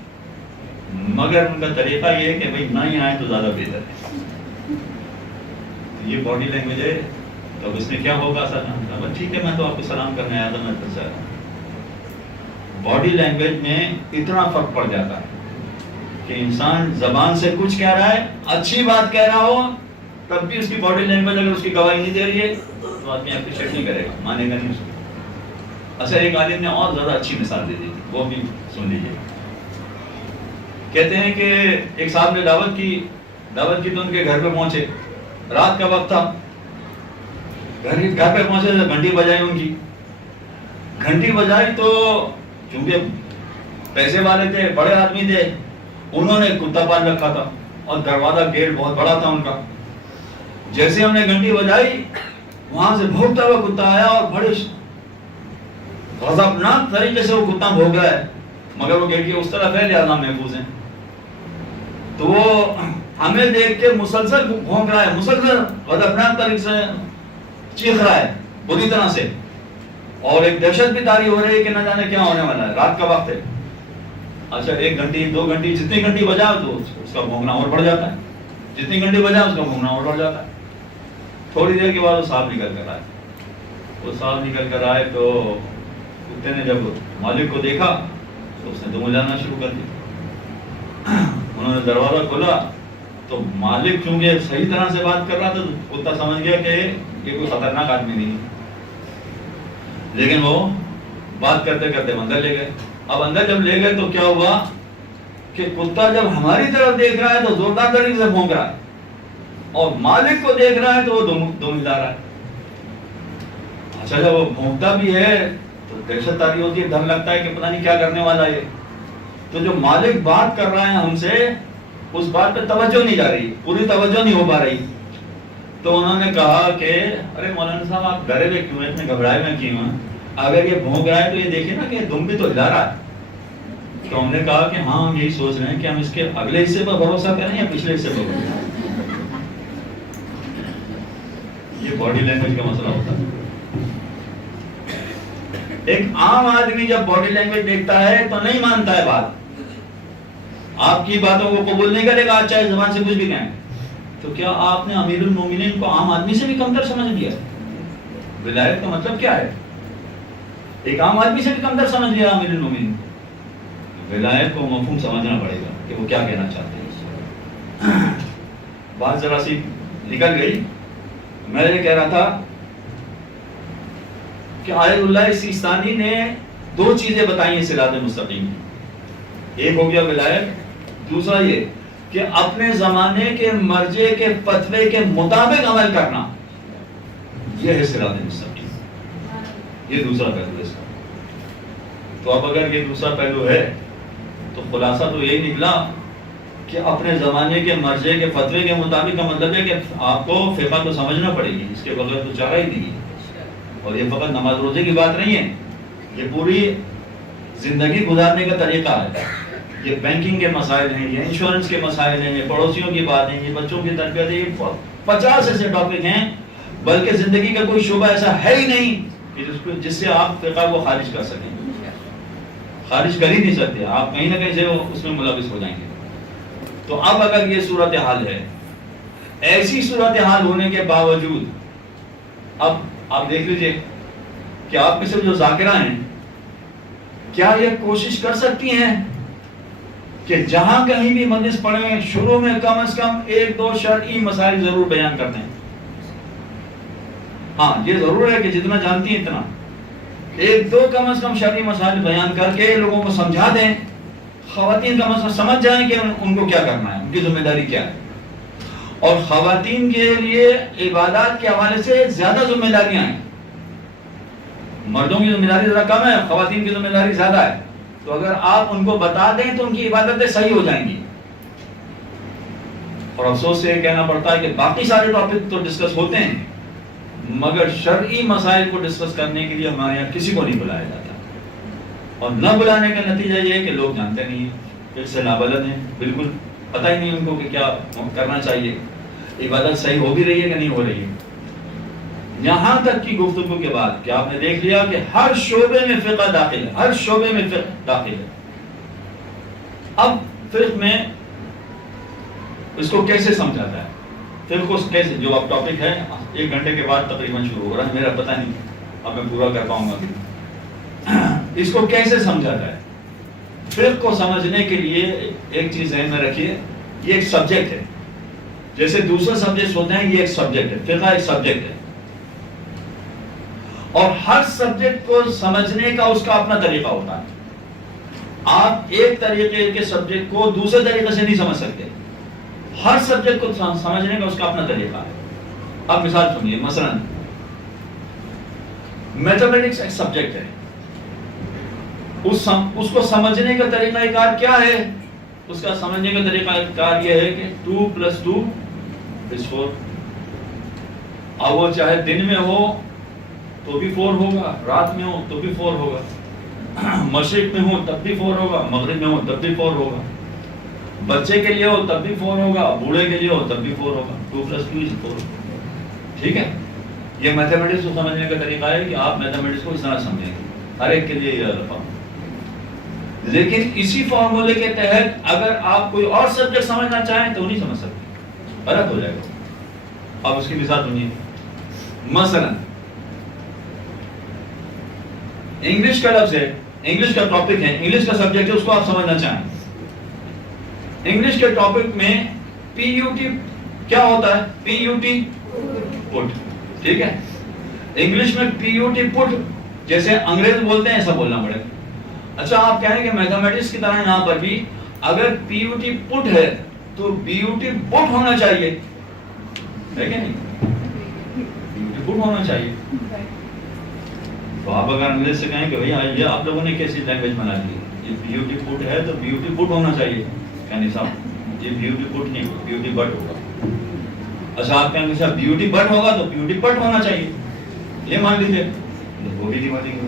مگر ان کا طریقہ یہ ہے کہ بھائی نہ ہی آئے تو زیادہ بہتر ہے۔ یہ باڈی لینگویج ہے، تو اب اس میں کیا ہوگا اثر؟ ٹھیک ہے میں تو آپ کو سلام کرنے آیا تھا، میں پھر سے آیا ہوں۔ باڈی لینگویج میں اتنا فرق پڑ جاتا ہے کہ انسان زبان سے کچھ کہہ رہا ہے، اچھی بات کہہ رہا ہو، تب بھی اس کی باڈی لینگویج اگر اس کی گواہی نہیں دے رہی ہے تو آدمی اپریشیٹ نہیں کرے گا، مانے گا نہیں اس کو۔ اچھا ایک عالم نے اور زیادہ اچھی مثال دے دی تھی، وہ بھی سن لیجیے۔ کہتے ہیں کہ ایک صاحب نے دعوت کی تو ان کے گھر پہ پہنچے، رات کا وقت تھا، گھر پہ پہنچے تو گھنٹی بجائی، ان کی گھنٹی بجائی تو چونکہ پیسے والے تھے، بڑے آدمی تھے، انہوں نے کتا پال رکھا تھا اور دروازہ گیٹ بہت بڑا تھا ان کا۔ جیسے ہم نے گھنٹی بجائی، وہاں سے بھوکتا ہوا کتا آیا اور بڑے غضبناک طریقے سے وہ کتا بھوگ رہا ہے، مگر وہ گیٹ کی اس طرف ہے لہذا محفوظ ہیں، تو وہ ہمیں دیکھ کے مسلسل بھونک رہا ہے، مسلسل غضبناک طریقے سے چیخ رہا ہے بری طرح سے، اور ایک دہشت بھی طاری ہو رہی ہے کہ نہ جانے کیا ہونے والا ہے، رات کا وقت ہے۔ اچھا ایک گھنٹی، دو گھنٹی، جتنی گھنٹی بجا تو اس کا بھونکنا اور بڑھ جاتا ہے، جتنی گھنٹی بجا اس کا بھونکنا اور بڑھ جاتا ہے۔ تھوڑی دیر کے بعد وہ صاحب نکل کر آئے تو کتے نے جب مالک کو دیکھا تو اس نے دم جانا شروع کر دیا۔ انہوں نے دروازہ کھولا تو مالک چونکہ صحیح طرح سے بات کر رہا تھا تو کتا سمجھ گیا کہ یہ کوئی خطرناک آدمی نہیں ہے، لیکن وہ بات کرتے کرتے اندر لے گئے۔ اب اندر جب لے گئے تو کیا ہوا کہ کتا جب ہماری طرف دیکھ رہا ہے تو زوردار طریقے سے بھونک رہا ہے، اور مالک کو دیکھ رہا ہے تو وہ دم ہلا رہا ہے۔ اچھا جب وہ بھونکتا بھی ہے تو دہشت طاری ہوتی ہے، ڈر لگتا ہے کہ پتہ نہیں کیا کرنے والا ہے، تو جو مالک بات کر رہا ہے ہم سے اس بات پہ توجہ نہیں جا رہی، پوری توجہ نہیں ہو پا رہی، تو انہوں نے کہا کہ ارے مولانا صاحب آپ ڈرے ہوئے کیوں ہیں، اتنے گھبرائے ہوئے کیوں ہیں، اگر یہ بھونک رہا ہے تو یہ دیکھیں نا کہ دم بھی تو ہلا رہا ہے۔ تو ہم نے کہا کہ ہاں ہم یہی سوچ رہے ہیں کہ ہم اس کے اگلے حصے پر بھروسہ کریں یا پچھلے حصے پر بھروسہ۔ یہ باڈی لینگویج کا مسئلہ ہوتا ہے۔ ایک عام آدمی جب باڈی لینگویج دیکھتا ہے تو نہیں مانتا ہے بات، آپ کی باتوں کو قبول نہیں کرے گا چاہے زبان سے کچھ بھی کہیں۔ تو کیا آپ نے امیر المومنین کو عام آدمی سے بھی کمتر سمجھ لیا؟ ولایت کا مطلب کیا ہے؟ ایک عام آدمی سے بھی کمتر سمجھ لیا امیر المومنین؟ ولایت کو مفہوم سمجھنا پڑے گا کہ وہ کیا کہنا چاہتے ہیں۔ بات ذرا سی نکل گئی، میں یہ کہہ رہا تھا کہ آیت اللہ سیستانی نے دو چیزیں بتائی ہیں صراط مستقیم کی، ایک ہو گیا ولایت، دوسرا یہ کہ اپنے زمانے کے مرجع کے فتوے کے مطابق عمل کرنا، یہ ہے صراط مستقیم، یہ دوسرا پہلو ہے اس کا۔ تو اب اگر یہ دوسرا پہلو ہے تو خلاصہ تو یہی نکلا کہ اپنے زمانے کے مرجع کے فتوے کے مطابق کا مطلب ہے کہ آپ کو فقہ تو سمجھنا پڑے گی، اس کے بغیر تو چارہ ہی نہیں ہے۔ اور یہ فقط نماز روزے کی بات نہیں ہے، یہ پوری زندگی گزارنے کا طریقہ ہے، یہ بینکنگ کے مسائل ہیں، یہ انشورنس کے مسائل ہیں، یہ پڑوسیوں کی بات ہے، یہ بچوں کی تربیت ہے، یہ 50 ایسے ٹاپک ہیں، بلکہ زندگی کا کوئی شعبہ ایسا ہے ہی نہیں کہ جس سے آپ فقہ کو خارج کر سکیں، خارج کر ہی نہیں سکتے، آپ کہیں نہ کہیں سے اس میں ملوث ہو جائیں گے۔ تو اب اگر یہ صورتحال ہے، ایسی صورتحال ہونے کے باوجود اب آپ دیکھ لیجئے کہ آپ میں سے جو ذاکرہ ہیں کیا یہ کوشش کر سکتی ہیں کہ جہاں کہیں بھی مجلس پڑھیں شروع میں کم از کم 1-2 شرعی مسائل ضرور بیان کر دیں؟ ہاں یہ ضرور ہے کہ جتنا جانتی ہیں اتنا 1-2 کم از کم شرعی مسائل بیان کر کے لوگوں کو سمجھا دیں، خواتین کم از کم سمجھ جائیں کہ ان کو کیا کرنا ہے، ان کی ذمہ داری کیا ہے۔ اور خواتین کے لیے عبادات کے حوالے سے زیادہ ذمہ داریاں ہیں. مردوں کی ذمہ داری ذرا کم ہے، خواتین کی ذمہ داری زیادہ ہے. تو اگر آپ ان کو بتا دیں تو ان کی عبادتیں صحیح ہو جائیں گی. اور افسوس سے یہ کہنا پڑتا ہے کہ باقی سارے ٹاپک تو ڈسکس ہوتے ہیں مگر شرعی مسائل کو ڈسکس کرنے کے لیے ہمارے یہاں کسی کو نہیں بلایا جاتا. اور نہ بلانے کا نتیجہ یہ ہے کہ لوگ جانتے نہیں ہیں، پھر سے نابلد ہیں، بالکل پتہ ہی نہیں ان کو کہ کیا کرنا چاہیے، عبادت صحیح ہو بھی رہی ہے کہ نہیں ہو رہی ہے. یہاں تک کی گفتگو کے بعد کہ آپ نے دیکھ لیا کہ ہر شعبے میں فقہ داخل ہے، ہر شعبے میں فقہ داخل ہے. اب فقہ میں اس کو کیسے سمجھاتا ہے، فقہ کو کیسے، جو اب ٹاپک ہے 1 گھنٹے کے بعد تقریباً شروع ہو رہا ہے، میرا پتہ نہیں اب میں پورا کر پاؤں گا. اس کو کیسے سمجھاتا ہے؟ فقہ کو سمجھنے کے لیے ایک چیز ذہن میں رکھیے، یہ ایک سبجیکٹ ہے. جیسے دوسرے سبجیکٹ ہوتے ہیں، یہ ایک سبجیکٹ ہے، فقہ ایک سبجیکٹ ہے. اور ہر سبجیکٹ کو سمجھنے کا اس کا اپنا طریقہ ہوتا ہے. آپ ایک طریقے کے سبجیکٹ کو دوسرے طریقے سے نہیں سمجھ سکتے. ہر سبجیکٹ کو سمجھنے کا اس کا اپنا طریقہ ہے. اب مثال سنیے، مثلا میتھمیٹکس ایک سبجیکٹ ہے، اس کو سمجھنے کا طریقہ کار کیا ہے؟ اس کا سمجھنے کا طریقہ کار یہ ہے کہ 2 + 2 = 4. اب وہ چاہے دن میں ہو تو بھی 4 ہوگا، رات میں ہو تو بھی 4 ہوگا، مشرق میں ہو تب بھی 4 ہوگا، مغرب میں ہو تب بھی 4 ہوگا، بچے کے لیے ہو تب بھی 4 ہوگا، بوڑھے کے لیے ہو تب بھی 4 ہوگا. 2 + 2 = 4. ٹھیک ہے، یہ میتھمیٹکس کو سمجھنے کا طریقہ ہے کہ آپ میتھمیٹکس کو اس طرح سمجھیں، ہر ایک کے لیے یہ الفاظ. لیکن اسی فارمولے کے تحت اگر آپ کوئی اور سبجیکٹ سمجھنا چاہیں تو نہیں سمجھ سکتے، غلط ہو جائے گا. اب اس کی مثال سنیے، مثلا انگلش کا لفظ ہے، انگلش کا ٹاپک ہے، انگلش کا سبجیکٹ ہے، اس کو آپ سمجھنا چاہیں. انگلش کے ٹاپک میں PUT کیا ہوتا ہے؟ PUT پٹ. ٹھیک ہے، انگلش میں PUT پٹ جیسے انگریز بولتے ہیں ایسا بولنا پڑے. اچھا، آپ کہیں کہ میتھمیٹکس کی طرح یہاں پر بھی اگر PUT پٹ ہے تو BUT بٹ ہونا چاہیے، ہے کہ نہیں؟ BUT بٹ ہونا چاہیے. تو آپ اگر انگریز سے کہیں کہ بھئی یہ آپ لوگوں نے کیسی لینگویج بنا لی، یہ BUT پٹ ہے تو BUT بٹ ہونا چاہیے، کہنے صاحب یہ BUT پٹ نہیں ہوگا، BUT بٹ ہوگا. اچھا، آپ کہیں گے صاحب BUT بٹ ہوگا تو BUT پٹ ہونا چاہیے، یہ مان لیجیے، وہ بھی نہیں مانیں گے.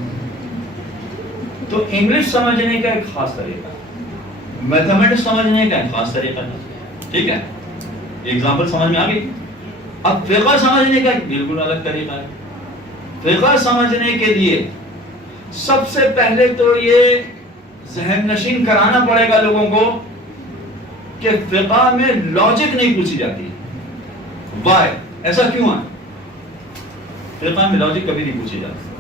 تو انگلش سمجھنے کا ایک خاص طریقہ، میتھمیٹکس سمجھنے کا ایک خاص طریقہ ہے. ٹھیک ہے، ایگزامپل سمجھ میں آ گئی. اب فقہ سمجھنے کا ایک بالکل الگ طریقہ ہے. فقہ سمجھنے کے لیے سب سے پہلے تو یہ ذہن نشین کرانا پڑے گا لوگوں کو کہ فقہ میں لاجک نہیں پوچھی جاتی. وائی؟ ایسا کیوں ہے؟ فقہ میں لاجک کبھی نہیں پوچھی جاتی،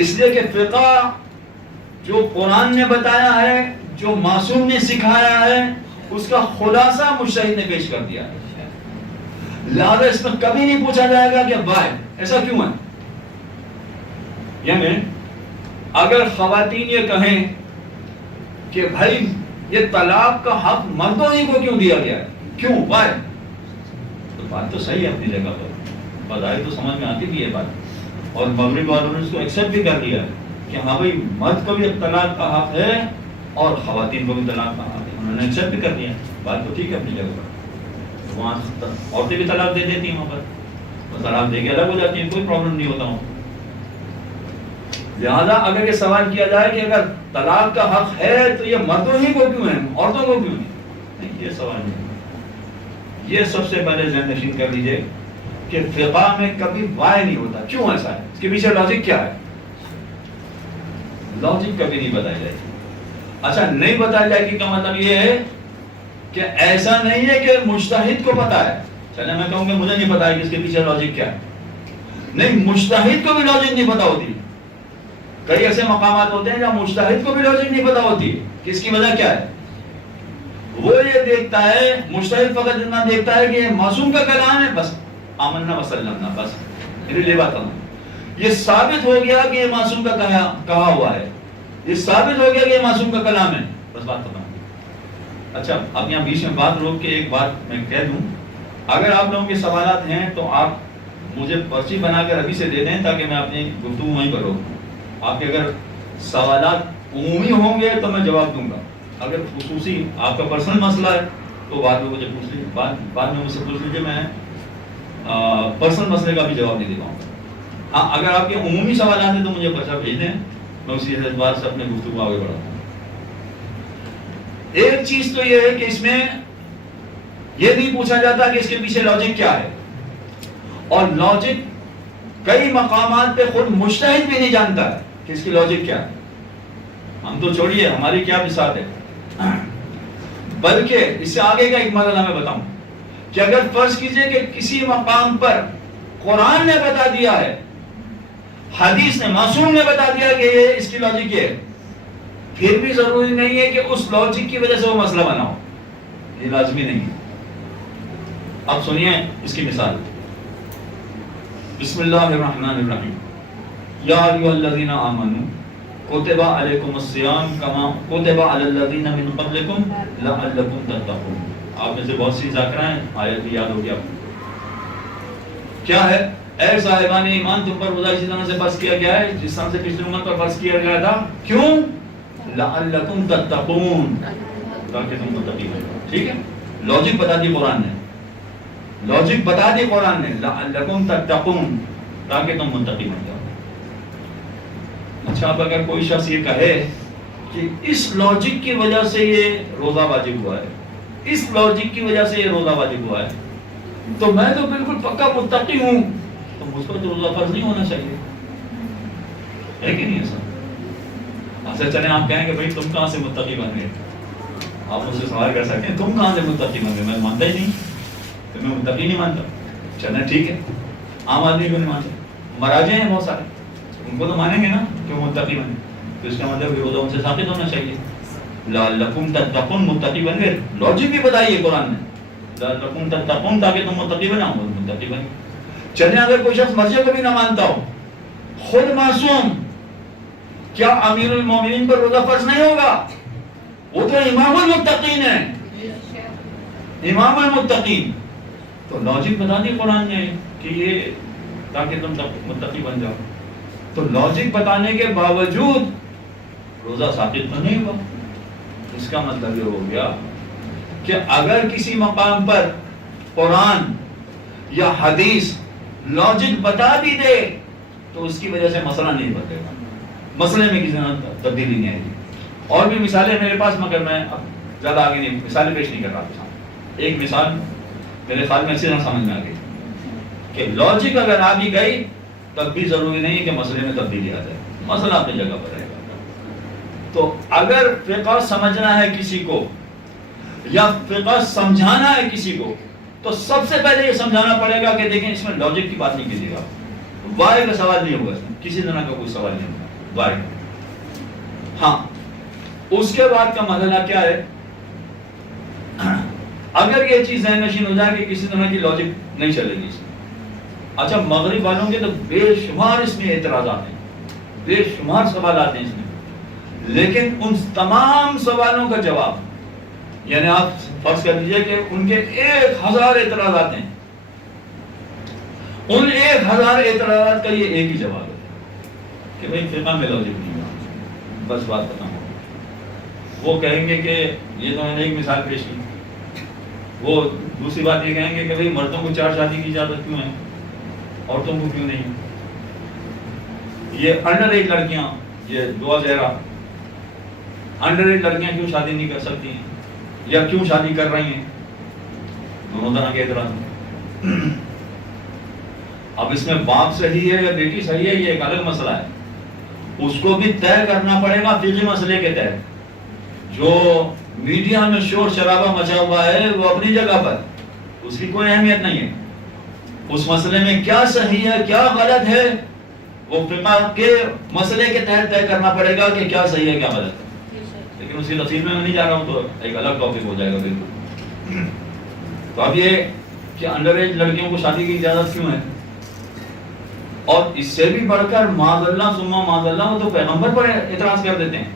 اس لیے کہ فقہ جو قرآن نے بتایا ہے، جو معصوم نے سکھایا ہے، اس کا خلاصہ مجتہد نے پیش کر دیا ہے. لہذا اس میں کبھی نہیں پوچھا جائے گا کہ وائی، ایسا کیوں ہے. یعنی اگر خواتین یہ کہیں کہ بھائی یہ طلاق کا حق مردوں ہی کو کیوں دیا گیا ہے، کیوں، وائی، تو بات تو صحیح ہے اپنی جگہ پر، بظاہر تو سمجھ میں آتی بھی ہے بات. اور مغرب والوں نے اس کو ایکسپٹ بھی کر دیا ہے کہ ہاں بھائی مرد کو بھی طلاق کا حق ہے اور خواتین کو بھی طلاق کا حق ہے، انہوں نے ایکسپٹ بھی کر دیا. بات تو ٹھیک ہے اپنی جگہ پر. وہاں عورتیں بھی طلاق دے دیتی ہیں، وہاں پر طلاق دے کے الگ ہو جاتی ہیں، کوئی پرابلم نہیں ہوتا ہوں. لہذا اگر یہ سوال کیا جائے کہ اگر طلاق کا حق ہے تو یہ مردوں ہی کو کیوں ہے، عورتوں کو کیوں نہیں، یہ سوال نہیں. یہ سب سے پہلے ذہن نشین کر لیجئے کہ فقہ میں کبھی وائے نہیں ہوتا. کیوں ایسا ہے؟ اس کے پیچھے لاجک کیا ہے؟ لاجک کبھی نہیں بتائی جائے گی. اچھا، نہیں بتائی جائے گی کا مطلب یہ ہے کہ ایسا نہیں ہے کہ مجتہد کو پتا ہے. چلے میں کہوں گا مجھے نہیں پتا ہے کہ اس کے پیچھے لاجک کیا ہے. نہیں، مجتہد کو بھی لاجک نہیں پتا ہوتی. کئی ایسے مقامات ہوتے ہیں جہاں مجتہد کو بھی لاجک نہیں پتا ہوتی کہ اس کی وجہ کیا ہے. وہ یہ دیکھتا ہے، مجتہد فقط اتنا دیکھتا ہے کہ یہ معصوم کا کلام ہے، بس آمنا وسلمنا، بس لے بات کرنا. یہ ثابت ہو گیا کہ یہ معصوم کا کہا ہوا ہے، یہ ثابت ہو گیا کہ یہ معصوم کا کلام ہے، بس بات ختم. اچھا اب یہاں بیچ میں بات روک کے ایک بات میں کہہ دوں، اگر آپ لوگوں کے سوالات ہیں تو آپ مجھے پرچی بنا کر ابھی سے دے دیں تاکہ میں اپنی گفتگو وہیں پر روکوں۔ آپ کے اگر سوالات عمومی ہوں گے تو میں جواب دوں گا، اگر خصوصی آپ کا پرسنل مسئلہ ہے تو بعد میں مجھے پوچھ لیجیے، بعد میں مجھ سے پوچھ لیجیے، میں پرسنل مسئلے کا بھی جواب نہیں دے پاؤں گا۔ ہاں اگر آپ کے عمومی سوالات ہیں تو مجھے پرچہ بھیج دیں، میں اسی اعتبار سے اپنے گفتگو آگے بڑھاتا ہوں۔ ایک چیز تو یہ ہے کہ اس میں یہ نہیں پوچھا جاتا کہ اس کے پیچھے لاجک کیا ہے، اور لاجک کئی مقامات پہ خود مجتہد بھی نہیں جانتا ہے کہ اس کی لاجک کیا ہے۔ ہم تو چھوڑیے ہماری کیا مثال ہے، بلکہ اس سے آگے کا ایک مرحلہ میں بتاؤں کہ اگر فرض کیجئے کہ کسی مقام پر قرآن نے بتا دیا ہے، حدیث نے، معصوم نے بتا دیا کہ یہ اس کی لاجک یہ ہے، پھر بھی ضروری نہیں ہے کہ اس لاجک کی وجہ سے وہ مسئلہ بنا ہو، یہ لازمی نہیں ہے۔ اب سنیے اس کی مثال، بسم اللہ الرحمن الرحیم، یا ایھا الذین آمنوا کتب علیکم الصیام کما کتب علی الذین من قبلکم لعلکم تتقون۔ آپ میں سے بہت سی ذاکرہ ہیں، آیت بھی یاد ہوگی آپ کو۔ کیا ہے؟ اے صاحبان ایمان، تم پر روزہ اسی طرح سے فرض کیا گیا ہے جس طرح سے پچھلی امت پر فرض کیا گیا تھا۔ کیوں؟ لعلکم تتقون، تاکہ تم متقی ہو۔ ٹھیک ہے، لاجک بتا دی قرآن نے، لاجک بتا دی قرآن نے، لعلکم تتقون، تاکہ تم متقی بن جاؤ۔ اچھا اب اگر کوئی شخص یہ کہے کہ اس لاجک کی وجہ سے یہ روزہ واجب ہوا ہے، اس لاجک کی وجہ سے یہ روزہ واجب ہوا ہے، تو میں تو بالکل پکا متقی ہوں، تو مجھ پر تو روزہ فرض نہیں ہونا چاہیے، ہے کہ نہیں ایسا؟ اچھا چلیں آپ کہیں کہ بھائی تم کہاں سے متقی بن گئے، آپ مجھ سے سوال کر سکتے ہیں تم کہاں سے متقی بن گئے، میں مانتا ہی نہیں، تو میں متقی نہیں مانتا۔ چلیں ٹھیک ہے، عام آدمی کو نہیں مانتے، مراجع ہیں بہت سارے، ان کو تو مانیں گے نا کہ وہ متقی بنے، تو اس کا مطلب روزہ ان سے ثابت ہونا چاہیے۔ لعلکم تتقون، متقی بن گئے، لاجک بھی بتائیے قرآن نے، لعلکم تتقون، تاکہ تم متقی بناؤ، متقی بنے۔ چلیں اگر کوئی شخص مرجع کو بھی نہ مانتا ہو، خود معصوم، کیا امیر المومنین پر روزہ فرض نہیں ہوگا؟ وہ تو امام المتقین ہے، امام المتقین، تو لاجک بتا دی قرآن نے کہ یہ تاکہ تم متقی بن جاؤ، تو لاجک بتانے کے باوجود روزہ ثابت تو نہیں ہوا۔ اس کا مطلب یہ ہو گیا کہ اگر کسی مقام پر قرآن یا حدیث لاجک بتا بھی دے تو اس کی وجہ سے مسئلہ نہیں بدلے گا، مسئلے میں کسی طرح تبدیلی نہیں آئے گی۔ اور بھی مثالیں میرے پاس، مگر میں اب زیادہ آگے نہیں مثالیں پیش نہیں کر رہا تھا۔ ایک مثال میرے خیال میں اسی طرح سمجھ میں آ گئی کہ لاجک اگر آ بھی گئی تب بھی ضروری نہیں کہ مسئلے میں تبدیلی آ جائے، مسئلہ اپنی جگہ پر رہے گا۔ تو اگر فقہ سمجھنا ہے کسی کو یا فقہ سمجھانا ہے کسی کو، تو سب سے پہلے یہ سمجھانا پڑے گا کہ دیکھیں اس میں لاجک کی بات نہیں کیجیے گا، وائے کا سوال نہیں ہوگا، اس میں کسی طرح کا کوئی سوال نہیں ہوگا، وائے۔ ہاں اس کے بعد کا مرحلہ کیا ہے؟ اگر یہ چیز ذہن نشین ہو جائے کہ کسی طرح کی لاجک نہیں چلے گی اس میں، اچھا مغرب والوں کے تو بے شمار اس میں اعتراضات ہیں، بے شمار سوالات ہیں اس میں، لیکن ان تمام سوالوں کا جواب، یعنی آپ فرض کر لیجئے کہ ان کے 1000 اعتراضات ہیں، ان 1000 اعتراضات کا یہ ایک ہی جواب ہے کہ بھئی فقہ میں لاجک نہیں ہے، بس بات ختم ہو۔ وہ کہیں گے کہ یہ تو میں نے ایک مثال پیش کی، وہ دوسری بات یہ کہیں گے کہ بھئی مردوں کو 4 شادی کی اجازت کیوں ہے، عورتوں کو کیوں نہیں ہے؟ یہ انڈر ایج لڑکیاں، یہ دعا زہرا، انڈر ایج لڑکیاں کیوں شادی نہیں کر سکتی ہیں یا کیوں شادی کر رہی ہیں؟ دونوں طرح کے اعتراض۔ اب اس میں باپ صحیح ہے یا بیٹی صحیح ہے یہ ایک الگ مسئلہ ہے، اس کو بھی طے کرنا پڑے گا فقہی مسئلے کے تحت۔ جو میڈیا میں شور شرابہ مچا ہوا ہے وہ اپنی جگہ پر، اس کی کوئی اہمیت نہیں ہے، اس مسئلے میں کیا صحیح ہے کیا غلط ہے وہ فقہ کے مسئلے کے تحت طے کرنا پڑے گا کہ کیا صحیح ہے کیا غلط ہے، لیکن اس کی تفصیل میں نہیں جا رہا ہوں، تو ایک الگ ٹاپک ہو جائے گا بالکل۔ تو اب یہ کہ انڈر ایج لڑکیوں کو شادی کی اجازت کیوں ہے، اور اس سے بھی بڑھ کر معاذ اللہ ثم معاذ اللہ وہ تو پیغمبر پر اعتراض کر دیتے ہیں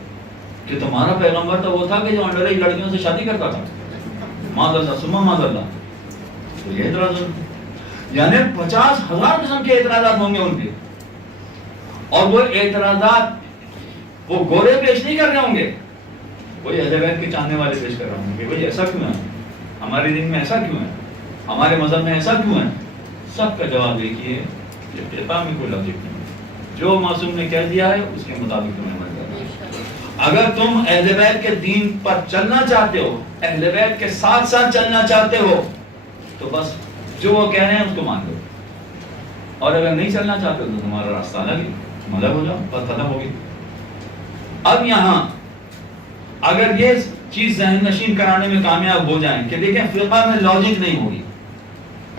کہ تمہارا پیغمبر تو وہ تھا کہ جو انڈر ایج لڑکیوں سے شادی کرتا تھا. معاذ اللہ ثم معاذ اللہ. تو یہ اعتراض یعنی 50,000 قسم کے اعتراضات ہوں گے ان کے, اور وہ اعتراضات وہ گورے پیش نہیں کر رہے ہوں گے, کوئی اہل بیت کے چاہنے والے پیش کر رہے ہوں گے. بھائی ایسا کیوں ہے, ہمارے دین میں ایسا کیوں ہے, ہمارے مذہب میں ایسا کیوں ہے؟ سب کا جواب ایک ہی ہے کہ فقہ میں کوئی لاجک نہیں ہے, جو معصوم نے کہہ دیا ہے اس کے مطابق تمہیں عمل کرنا ہے. اگر تم اہل بیت کے دین پر چلنا چاہتے ہو, اہل بیت کے ساتھ ساتھ چلنا چاہتے ہو, تو بس جو وہ کہہ رہے ہیں اس کو مان لو, اور اگر نہیں چلنا چاہتے تو تمہارا راستہ الگ ہے, مذہب ہو جاؤ, بس ختم ہوگی. اب یہاں اگر یہ چیز ذہن نشین کرانے میں کامیاب ہو جائیں کہ دیکھیں فقہ میں لاجک نہیں ہوگی,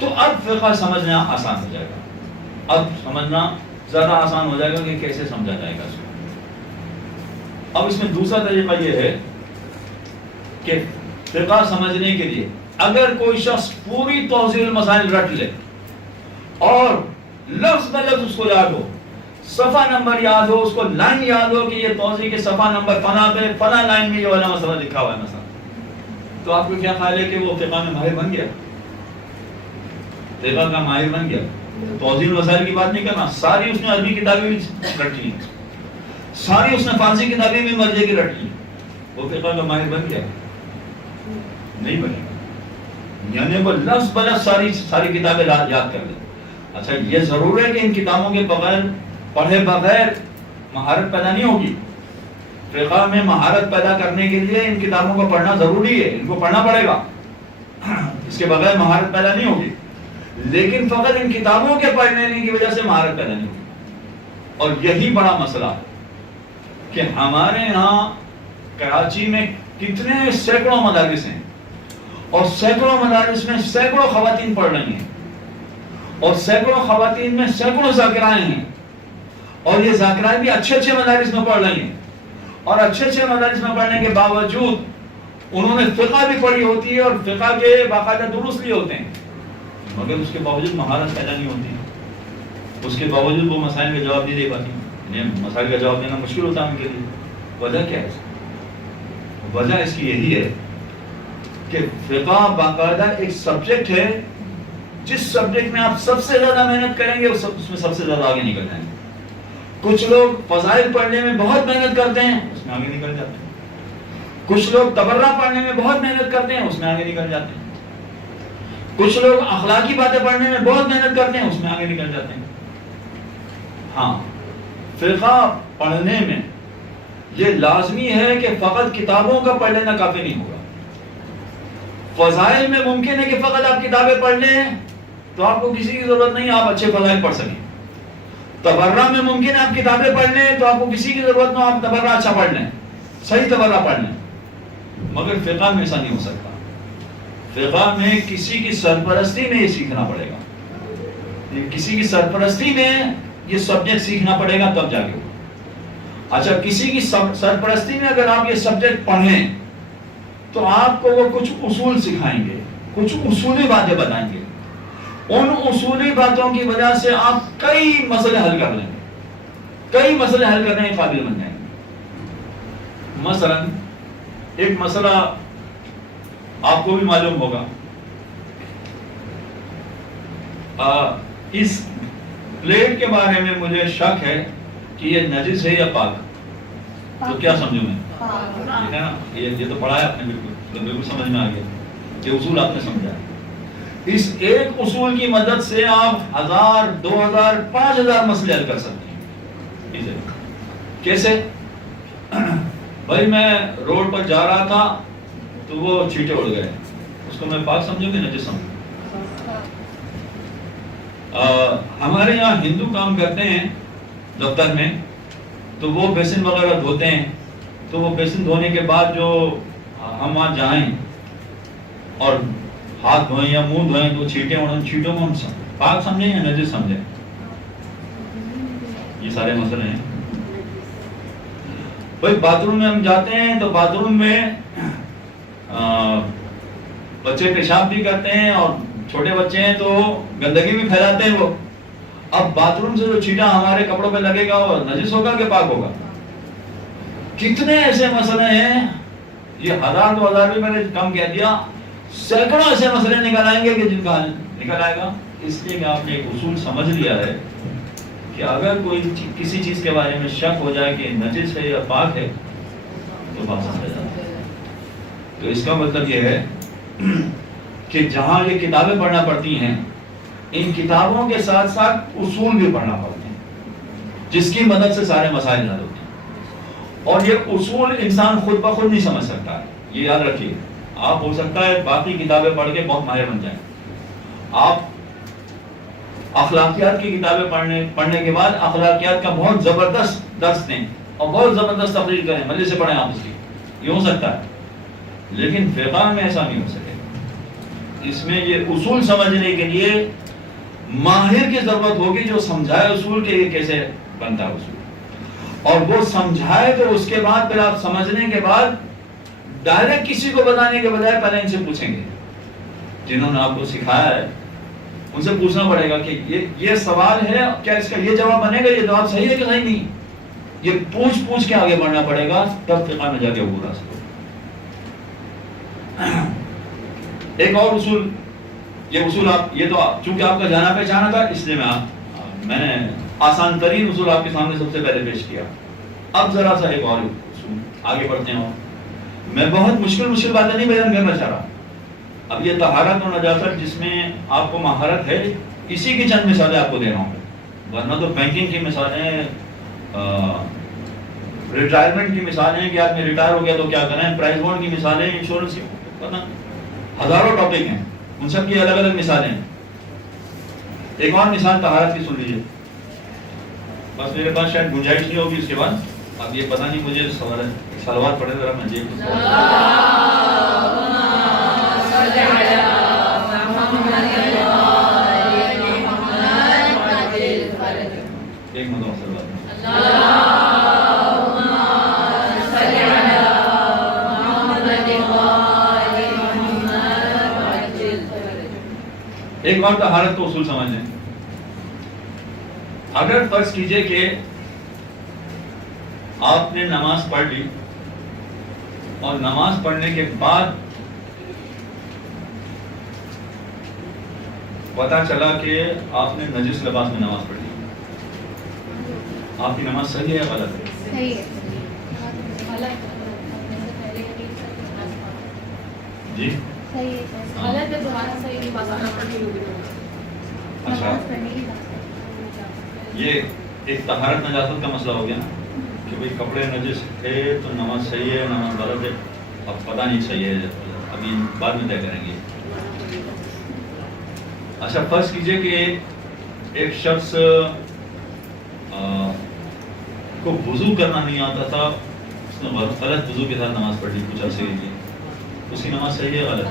تو اب فقہ سمجھنا آسان ہو جائے گا. اب سمجھنا زیادہ آسان ہو جائے گا کہ کیسے سمجھا جائے گا اس کو. اب اس میں دوسرا طریقہ یہ ہے کہ فقہ سمجھنے کے لیے اگر کوئی شخص پوری توضیح المسائل رٹ لے اور لفظ بلفظ اس کو یاد ہو, صفحہ نمبر یاد ہو, اس کو لائن یاد ہو کہ یہ توضیح کے صفحہ نمبر فلاں پہ فلاں لائن میں یہ والا مسئلہ لکھا ہوا ہے مثلا, تو آپ کو کیا خیال ہے کہ وہ فقہ میں ماہر بن گیا, فقہ کا ماہر بن گیا؟ توضیح المسائل کی بات نہیں کرنا, ساری اس نے عربی کتابیں بھی رٹ لی, ساری اس نے فارسی کتابیں بھی مرجے کی رٹ لی, وہ فقہ کا ماہر بن گیا؟ نہیں بنے گا. یعنی وہ لفظ بلفظ ساری کتابیں یاد کر لیں. اچھا یہ ضرور ہے کہ ان کتابوں کے بغیر پڑھے بغیر مہارت پیدا نہیں ہوگی. فقہ میں مہارت پیدا کرنے کے لیے ان کتابوں کو پڑھنا ضروری ہے, ان کو پڑھنا پڑے گا, اس کے بغیر مہارت پیدا نہیں ہوگی. لیکن فقط ان کتابوں کے پڑھنے کی وجہ سے مہارت پیدا نہیں ہوگی. اور یہی بڑا مسئلہ ہے کہ ہمارے یہاں کراچی میں کتنے سینکڑوں مدارس ہیں, اور سینکڑوں مدارس میں سینکڑوں خواتین پڑھ رہی ہیں, اور سینکڑوں خواتین میں سینکڑوں ذاکرائیں ہیں, اور یہ ذاکرائیں بھی اچھے اچھے مدارس میں پڑھ رہی ہیں, اور اچھے اچھے مدارس میں پڑھنے کے باوجود انہوں نے فقہ بھی پڑھی ہوتی ہے اور فقہ کے باقاعدہ دروس لیے ہوتے ہیں, مگر اس کے باوجود مہارت پیدا نہیں ہوتی, اس کے باوجود وہ مسائل کا جواب نہیں دے پاتی. مسائل کا جواب دینا مشکل ہوتا ہے ان کے لیے. وجہ کیا ہے؟ وجہ اس کی یہی ہے کہ فقہ باقاعدہ ایک سبجیکٹ ہے, جس سبجیکٹ میں آپ سب سے زیادہ محنت کریں گے اس میں سب سے زیادہ آگے نکل جائیں گے. کچھ لوگ فضائل پڑھنے میں بہت محنت کرتے ہیں, اس میں آگے نکل جاتے ہیں. کچھ لوگ تبرہ پڑھنے میں بہت محنت کرتے ہیں, اس میں آگے نکل جاتے ہیں. کچھ لوگ اخلاقی باتیں پڑھنے میں بہت محنت کرتے ہیں, اس میں آگے نکل جاتے ہیں. ہاں, فقہ پڑھنے میں یہ لازمی ہے کہ فقط کتابوں کا پڑھ لینا کافی نہیں ہوگا. فضائل میں ممکن ہے کہ فقط آپ کتابیں پڑھ لیں تو آپ کو کسی کی ضرورت نہیں, آپ اچھے فضائل پڑھ سکیں. تبرہ میں ممکن ہے آپ کتابیں پڑھ لیں تو آپ کو کسی کی ضرورت نہ, آپ تبرہ اچھا پڑھ لیں, صحیح تبرہ پڑھ لیں. مگر فقہ میں ایسا نہیں ہو سکتا. فقہ میں کسی کی سرپرستی میں یہ سیکھنا پڑے گا, کسی کی سرپرستی میں یہ سبجیکٹ سیکھنا پڑے گا تب جا کے. اچھا, کسی کی سرپرستی میں اگر آپ یہ سبجیکٹ پڑھیں تو آپ کو وہ کچھ اصول سکھائیں گے, کچھ اصولی باتیں بتائیں گے. ان اصولی باتوں کی وجہ سے آپ کئی مسئلے حل کر لیں گے, کئی مسئلے حل کرنے کے قابل بن جائیں گے. مثلا ایک مسئلہ آپ کو بھی معلوم ہوگا, اس پلیٹ کے بارے میں مجھے شک ہے کہ یہ نجس ہے یا پاک, تو کیا سمجھوں میں؟ ٹھیک ہے نا, یہ تو پڑھا ہے آپ نے, بالکل سمجھ میں آ گیا, یہ اصول آپ نے سمجھا. اس ایک اصول کی مدد سے آپ 1000, 2000, 5000 مسئلے حل کر سکتے ہیں. کیسے؟ بھائی میں روڈ پر جا رہا تھا تو وہ چیٹے اڑ گئے, اس کو میں پاک سمجھوں گے نجس سمجھوں؟ ہمارے یہاں ہندو کام کرتے ہیں دفتر میں, تو وہ بیسن وغیرہ دھوتے ہیں, تو وہ بیسن دھونے کے بعد جو ہم وہاں جائیں اور ہاتھ دھوئیں یا منہ دھوئیں تو چھینٹیں اڑیں, چھینٹوں کو ہم پاک سمجھیں یا نجس سمجھیں؟ یہ سارے مسئلے ہیں. بھائی باتھ روم میں ہم جاتے ہیں تو باتھ روم میں بچے پیشاب بھی کرتے ہیں اور چھوٹے بچے ہیں تو گندگی بھی پھیلاتے ہیں وہ. اب باتھ روم سے جو چھینٹا ہمارے کپڑوں پہ لگے گا وہ نجس ہوگا کہ پاک ہوگا؟ کتنے ایسے مسئلے ہیں، یہ ہزار دو ہزار بھی میں نے کم کہہ دیا، سینکڑوں ایسے مسئلے نکل آئیں گے کہ جن کا حل نکل آئے گا. اس لیے کہ آپ نے ایک اصول سمجھ لیا ہے کہ اگر کوئی کسی چیز کے بارے میں شک ہو جائے کہ نجس ہے یا پاک ہے تو بات سمجھ جاتا ہے. تو اس کا مطلب یہ ہے کہ جہاں یہ کتابیں پڑھنا پڑتی ہیں، ان کتابوں کے ساتھ ساتھ اصول بھی پڑھنا پڑتے ہیں جس کی مدد سے سارے مسائل حل ہوتے ہیں. اور یہ اصول انسان خود بخود نہیں سمجھ سکتا ہے، یہ یاد رکھیے. آپ ہو سکتا ہے باقی کتابیں پڑھ کے بہت ماہر بن جائیں، آپ اخلاقیات کی کتابیں پڑھنے کے بعد اخلاقیات کا بہت زبردست درس دیں اور بہت زبردست تقریر کریں، مجلس سے پڑھیں آپ اس کی، یہ ہو سکتا ہے. لیکن فقہ میں ایسا نہیں ہو سکے. اس میں یہ اصول سمجھنے کے لیے ماہر کی ضرورت ہوگی جو سمجھائے اصول کے یہ کیسے بنتا ہے اصول، اور وہ سمجھائے تو اس کے بعد پھر آپ سمجھنے کے بعد ڈائریکٹ کسی کو بتانے کے بجائے پہلے ان سے پوچھیں گے جنہوں نے آپ کو سکھایا ہے. ان سے پوچھنا پڑے گا کہ یہ سوال ہے، کیا اس کا یہ جواب بنے گا، یہ جواب صحیح ہے کہ صحیح نہیں. یہ پوچھ کے آگے بڑھنا پڑے گا، تب فقہ میں جا کے وہ راستہ. ایک اور اصول، یہ اصول آپ، یہ تو چونکہ آپ کا جانا پہچانا تھا اس لیے میں نے آسان ترین اصول آپ کے سامنے سب سے پہلے پیش کیا. اب ذرا سا ایک اور اصول آگے بڑھتے ہیں. میں بہت مشکل باتیں نہیں بیان کرنا چاہ رہا. اب یہ طہارت اور نجاست جس میں آپ کو مہارت ہے، اسی کی چند مثالیں آپ کو دے رہا ہوں. ورنہ تو بینکنگ کی مثالیں، ریٹائرمنٹ کی مثالیں کہ آدمی ریٹائر ہو گیا تو کیا کریں، پرائز بانڈ کی مثالیں، انشورنس کی، ہزاروں ٹاپک ہیں، ان سب کی الگ الگ مثالیں ہیں. ایک اور مثال طہارت کی سن لیجیے. بس میرے پاس شاید گنجائش نہیں ہوگی اس کے بعد. اب یہ پتہ نہیں مجھے سلوات پڑھے ذرا میں جیب ایک مرتبہ سلوات ایک بار طہارت کو اصول سمجھ لیں. اگر فرض کیجئے کہ آپ نے نماز پڑھ لی اور نماز پڑھنے کے بعد پتا چلا کہ آپ نے نجس لباس میں نماز پڑھ لی، آپ کی نماز صحیح ہے یا غلط ہے؟ صحیح ہے. جی صحیح ہے. غلط ہے دوبارہ صحیح نہیں بات. اچھا، یہ ایک طہارت نجاست کا مسئلہ ہو گیا نا کہ بھئی کپڑے نجس تھے تو نماز صحیح ہے، نماز غلط ہے. اب پتہ نہیں صحیح ہے، ابھی بعد میں طے کریں گے. اچھا، فرض کیجئے کہ ایک شخص کو وضو کرنا نہیں آتا تھا، اس نے غلط وضو کے ساتھ نماز پڑھ لی کچھ عرصے کے لیے، اس کی نماز صحیح ہے غلط؟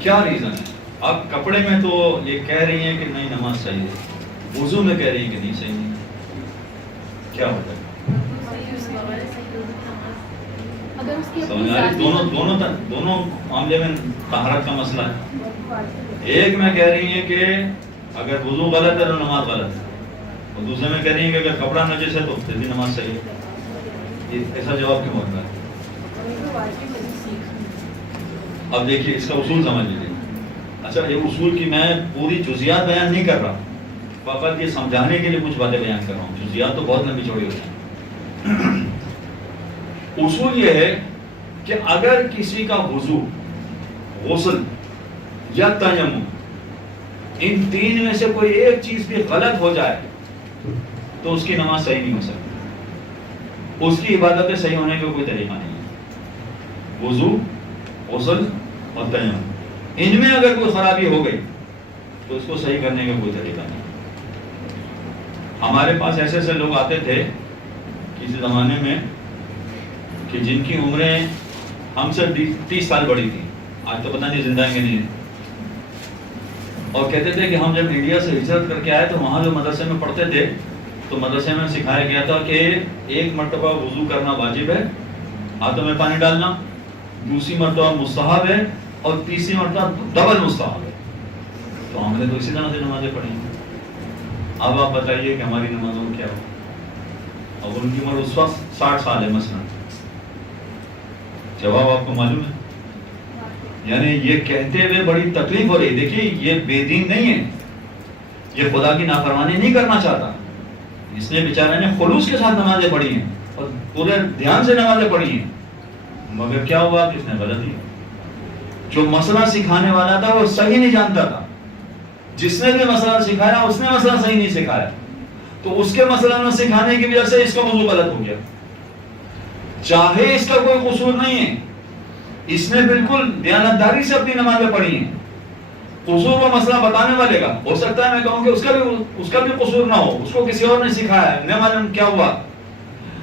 کیا ریزن ہے؟ آپ کپڑے میں تو یہ کہہ رہی ہیں کہ نہیں نماز صحیح ہے، وضو میں کہہ رہی ہیں کہ نہیں صحیح نہیں، کیا ہوتا ہے؟ دونوں معاملے میں طہارت کا مسئلہ ہے. ایک میں کہہ رہی ہیں کہ اگر وضو غلط ہے تو نماز غلط ہے، اور دوسرے میں کہہ رہی ہیں کہ اگر کپڑا نجس ہے تو پھر بھی نماز صحیح ہے. ایسا جواب کیوں ہوتا ہے؟ اب دیکھیے اس کا اصول سمجھ لیجیے. اچھا، یہ اصول کی میں پوری جزیات بیان نہیں کر رہا، فقط یہ سمجھانے کے لیے کچھ باتیں بیان کر رہا ہوں. جزیات تو بہت لمبی چوڑی ہوتی ہیں. اصول یہ ہے کہ اگر کسی کا وضو، غسل یا تیمم، ان تین میں سے کوئی ایک چیز بھی غلط ہو جائے تو اس کی نماز صحیح نہیں ہو سکتی. اس کی عبادتیں صحیح ہونے کا کوئی طریقہ نہیں ہے. وضو، غسل اور تیمم، ان میں اگر کوئی خرابی ہو گئی تو اس کو صحیح کرنے کا کوئی طریقہ نہیں. ہمارے پاس ایسے ایسے لوگ آتے تھے کسی زمانے میں کہ جن کی عمریں ہم سے 30 سال بڑی تھی، آج تو پتہ نہیں زندہ ہیں کہ نہیں، اور کہتے تھے کہ ہم جب انڈیا سے ہجرت کر کے آئے تو وہاں جو مدرسے میں پڑھتے تھے تو مدرسے میں سکھایا گیا تھا کہ ایک مرتبہ وضو کرنا واجب ہے، ہاتھوں میں پانی ڈالنا، دوسری مرتبہ مستحب ہے، اور تیسری مرتبہ ڈبل مستحب ہے. تو ہم نے تو اسی طرح سے نمازیں پڑھی. اب آپ بتائیے کہ ہماری نمازوں میں کیا ہو؟ اب ان کی عمر اس وقت 60 سال ہے مثلا. جواب آپ کو معلوم ہے؟ یعنی یہ کہتے ہوئے بڑی تکلیف ہو رہی. دیکھیے یہ بے دین نہیں ہے, یہ خدا کی نافرمانی نہیں کرنا چاہتا. اس نے بیچارے نے خلوص کے ساتھ نمازیں پڑھی ہیں اور پورے دھیان سے نمازیں پڑھی ہیں, مگر کیا ہوا کہ اس نے غلط کی. جو مسئلہ سکھانے والا تھا وہ صحیح نہیں جانتا تھا, جس نے بھی مسئلہ سکھایا اس نے مسئلہ صحیح نہیں سکھایا, تو اس کے مسئلہ نہ سکھانے کی وجہ سے اس کا موضوع غلط ہو گیا. چاہے اس کا کوئی قصور نہیں ہے, اس نے بالکل دیانتداری سے اپنی نمازیں پڑھی ہیں, قصور وہ مسئلہ بتانے والے کا. ہو سکتا ہے میں کہوں کہ اس کا بھی قصور نہ ہو, اس کو کسی اور نے سکھایا ہے, نہ معلوم کیا ہوا.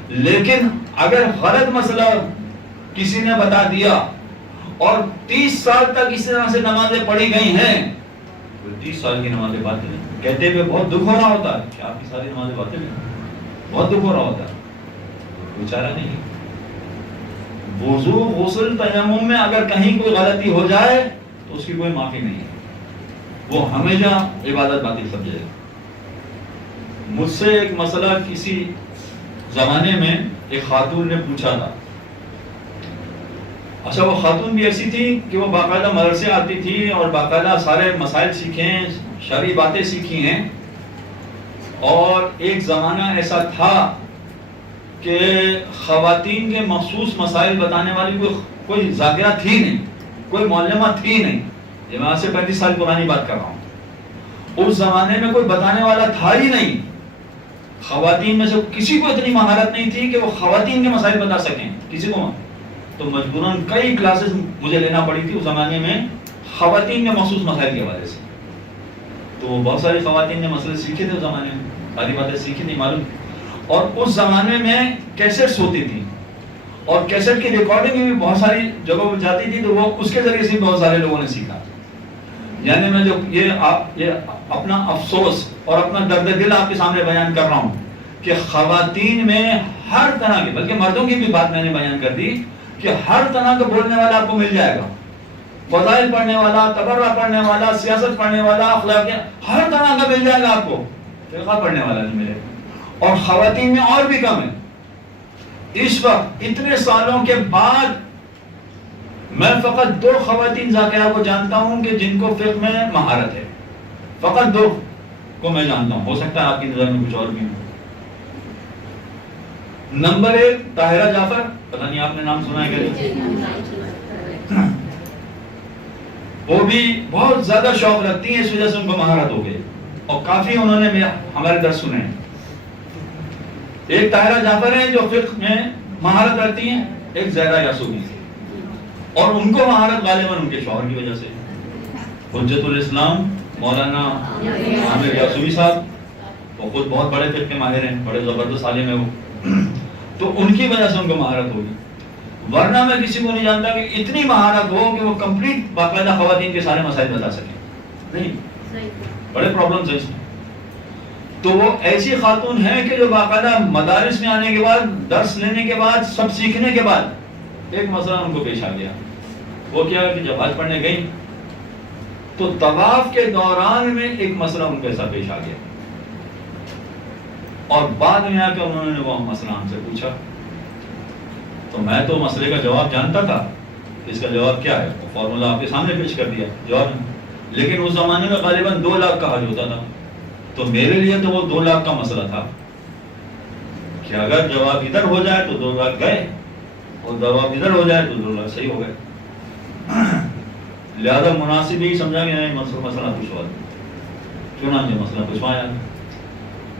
لیکن اگر غلط مسئلہ کسی نے بتا دیا اور 30 سال تک اس طرح سے نمازیں پڑھی گئی ہیں, 30 سال کی نمازیں باطل ہیں. کہتے ہوئے بہت دکھ ہو رہا ہوتا ہے کہ آپ کی ساری نمازیں باطل ہیں, بہت دکھ ہو رہا ہوتا ہے. بیچارہ نہیں, وضو غسل تیمم میں اگر کہیں کوئی غلطی ہو جائے تو اس کی کوئی معافی نہیں ہے, وہ ہمیشہ عبادت باطل سمجھے. مجھ سے ایک مسئلہ کسی زمانے میں ایک خاتون نے پوچھا تھا. اچھا وہ خاتون بھی ایسی تھی کہ وہ باقاعدہ مدرسے آتی تھی اور باقاعدہ سارے مسائل سیکھے ہیں, شرعی باتیں سیکھی ہیں, اور ایک زمانہ ایسا تھا کہ خواتین کے مخصوص مسائل بتانے والی کوئی ذاکرہ تھی نہیں, کوئی معلمہ تھی نہیں. یہ میں آج سے 35 سال پرانی بات کر رہا ہوں. اس زمانے میں کوئی بتانے والا تھا ہی نہیں. خواتین میں سے کسی کو اتنی مہارت نہیں تھی کہ وہ خواتین کے مسائل بتا سکیں کسی کو. تو مجبوراً کئی کلاسز مجھے لینا پڑی تھی اس زمانے میں خواتین کے مخصوص مسائل کے حوالے سے. تو بہت ساری خواتین نے مسئلے سیکھے تھے اس زمانے میں, ساری باتیں سیکھی نہیں معلوم. اور اس زمانے میں کیسٹس ہوتی تھی, اور کیسٹ کی ریکارڈنگ بھی بہت ساری جگہوں پہ جاتی تھی, تو وہ اس کے ذریعے سے بہت سارے لوگوں نے سیکھا. یعنی میں جو یہ اپنا افسوس اور اپنا درد دل آپ کے سامنے بیان کر رہا ہوں کہ خواتین میں ہر طرح کی, بلکہ مردوں کی بھی بات میں نے بیان کر دی کہ ہر طرح کا بولنے والا آپ کو مل جائے گا. فضائل پڑھنے والا, تبرع پڑھنے والا, سیاست پڑھنے والا, اخلاق, ہر طرح کا مل جائے گا آپ کو, فقہ پڑھنے والا نہیں ملے گا. اور خواتین میں اور بھی کم ہے. اس وقت اتنے سالوں کے بعد میں فقط 2 خواتین ذاکرہ کو جانتا ہوں کہ جن کو فقہ میں مہارت ہے. فقط 2 کو میں جانتا ہوں, ہو سکتا ہے آپ کی نظر میں کچھ اور بھی ہو. نمبر 1 طاہرہ جعفر, پتہ نہیں آپ نے نام سنا ہے کہ نہیں. وہ بھی بہت زیادہ شوق رکھتی ہیں, اس وجہ سے ان کو مہارت ہو گئی, اور کافی انہوں نے ہمارے درس سنے ہیں. ایک طاہرہ جعفر ہے جو فقہ میں مہارت رکھتی ہیں, ایک زہرا یاسوبی, اور ان کو مہارت غالباً ان کے شوہر کی وجہ سے. حجت الاسلام مولانا عامر یاسوبی صاحب, وہ خود بہت بڑے فقہ کے ماہر ہیں, بڑے زبردست عالم ہیں وہ, تو ان کی وجہ سے ان کو مہارت ہوگی. ورنہ میں کسی کو نہیں جانتا کہ اتنی مہارت ہو کہ وہ کمپلیٹ باقاعدہ خواتین کے سارے مسائل بتا سکیں. نہیں, بڑے پرابلمز ہیں اس میں. تو وہ ایسی خاتون ہے کہ جو باقاعدہ مدارس میں آنے کے بعد, درس لینے کے بعد, سب سیکھنے کے بعد ایک مسئلہ ان کو پیش آ گیا. وہ کیا کہ جب حج پڑھنے گئی تو طواف کے دوران میں ایک مسئلہ ان کو ایسا پیش آ گیا, اور بعد میں آ کے انہوں نے وہ مسئلہ ہم سے پوچھا. تو میں تو مسئلے کا جواب جانتا تھا, اس کا جواب کیا ہے, فارمولہ آپ کے سامنے پیش کر دیا جواب. لیکن اس زمانے میں غالباً 2 لاکھ کا حج ہوتا تھا, تو میرے لیے تو وہ 2 لاکھ کا مسئلہ تھا کہ اگر جواب ادھر ہو جائے تو 2 لاکھ گئے, اور جواب ادھر ہو جائے تو 2 لاکھ صحیح ہو گئے. لہذا مناسب ہی سمجھا کہ نہیں مسئلہ پوچھوا دیں. چنانچہ مسئلہ پوچھوایا,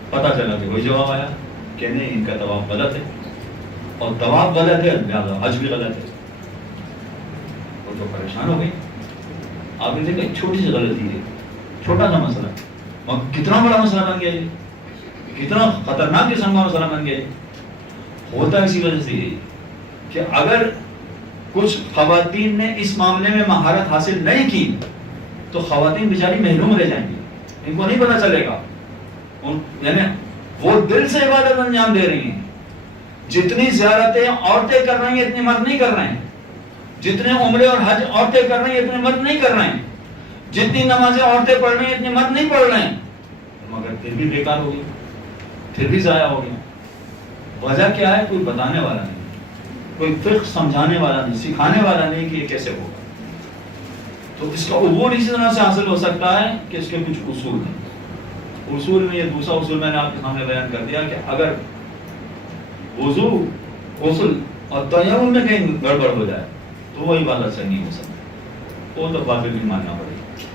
پتہ چلا کہ وہی جواب آیا کہ نہیں, ان کا طواف غلط ہے, اور طواف غلط ہے لہذا حج بھی غلط ہے. وہ تو پریشان ہو گئی. آپ نے دیکھا چھوٹی سی غلطی ہے, چھوٹا سا مسئلہ, کتنا بڑا مسئلہ بن گیا یہ, کتنا خطرناک قسم کا مسئلہ بن گیا. ہوتا اسی وجہ سے یہ کہ اگر کچھ خواتین نے اس معاملے میں مہارت حاصل نہیں کی تو خواتین بیچاری محروم رہ جائیں گی, ان کو نہیں پتہ چلے گا. یعنی وہ دل سے عبادت انجام دے رہی ہیں. جتنی زیارتیں عورتیں کر رہی ہیں اتنے مرد نہیں کر رہے ہیں, جتنے عمرے اور حج عورتیں کر رہی ہیں اتنے مرد نہیں کر رہے ہیں, جتنی نمازیں عورتیں پڑھ رہی ہیں اتنے مرد نہیں پڑھ رہے ہیں, مگر پھر بھی بیکار ہو گیا, پھر بھی ضائع ہو گیا. وجہ کیا ہے؟ کوئی بتانے والا نہیں، کوئی فقہ سمجھانے والا نہیں، سکھانے والا نہیں کہ یہ کیسے ہوگا. تو اس کا عبور اسی طرح سے حاصل ہو سکتا ہے کہ اس کے کچھ اصول ہیں. اصول میں یہ دوسرا اصول میں نے آپ کے سامنے بیان کر دیا کہ اگر وضو، غسل اور تیمم میں کہیں گڑبڑ ہو جائے تو وہ عبادت سے نہیں ہو سکتی، وہ تو واقعی بھی ماننا پڑے گا.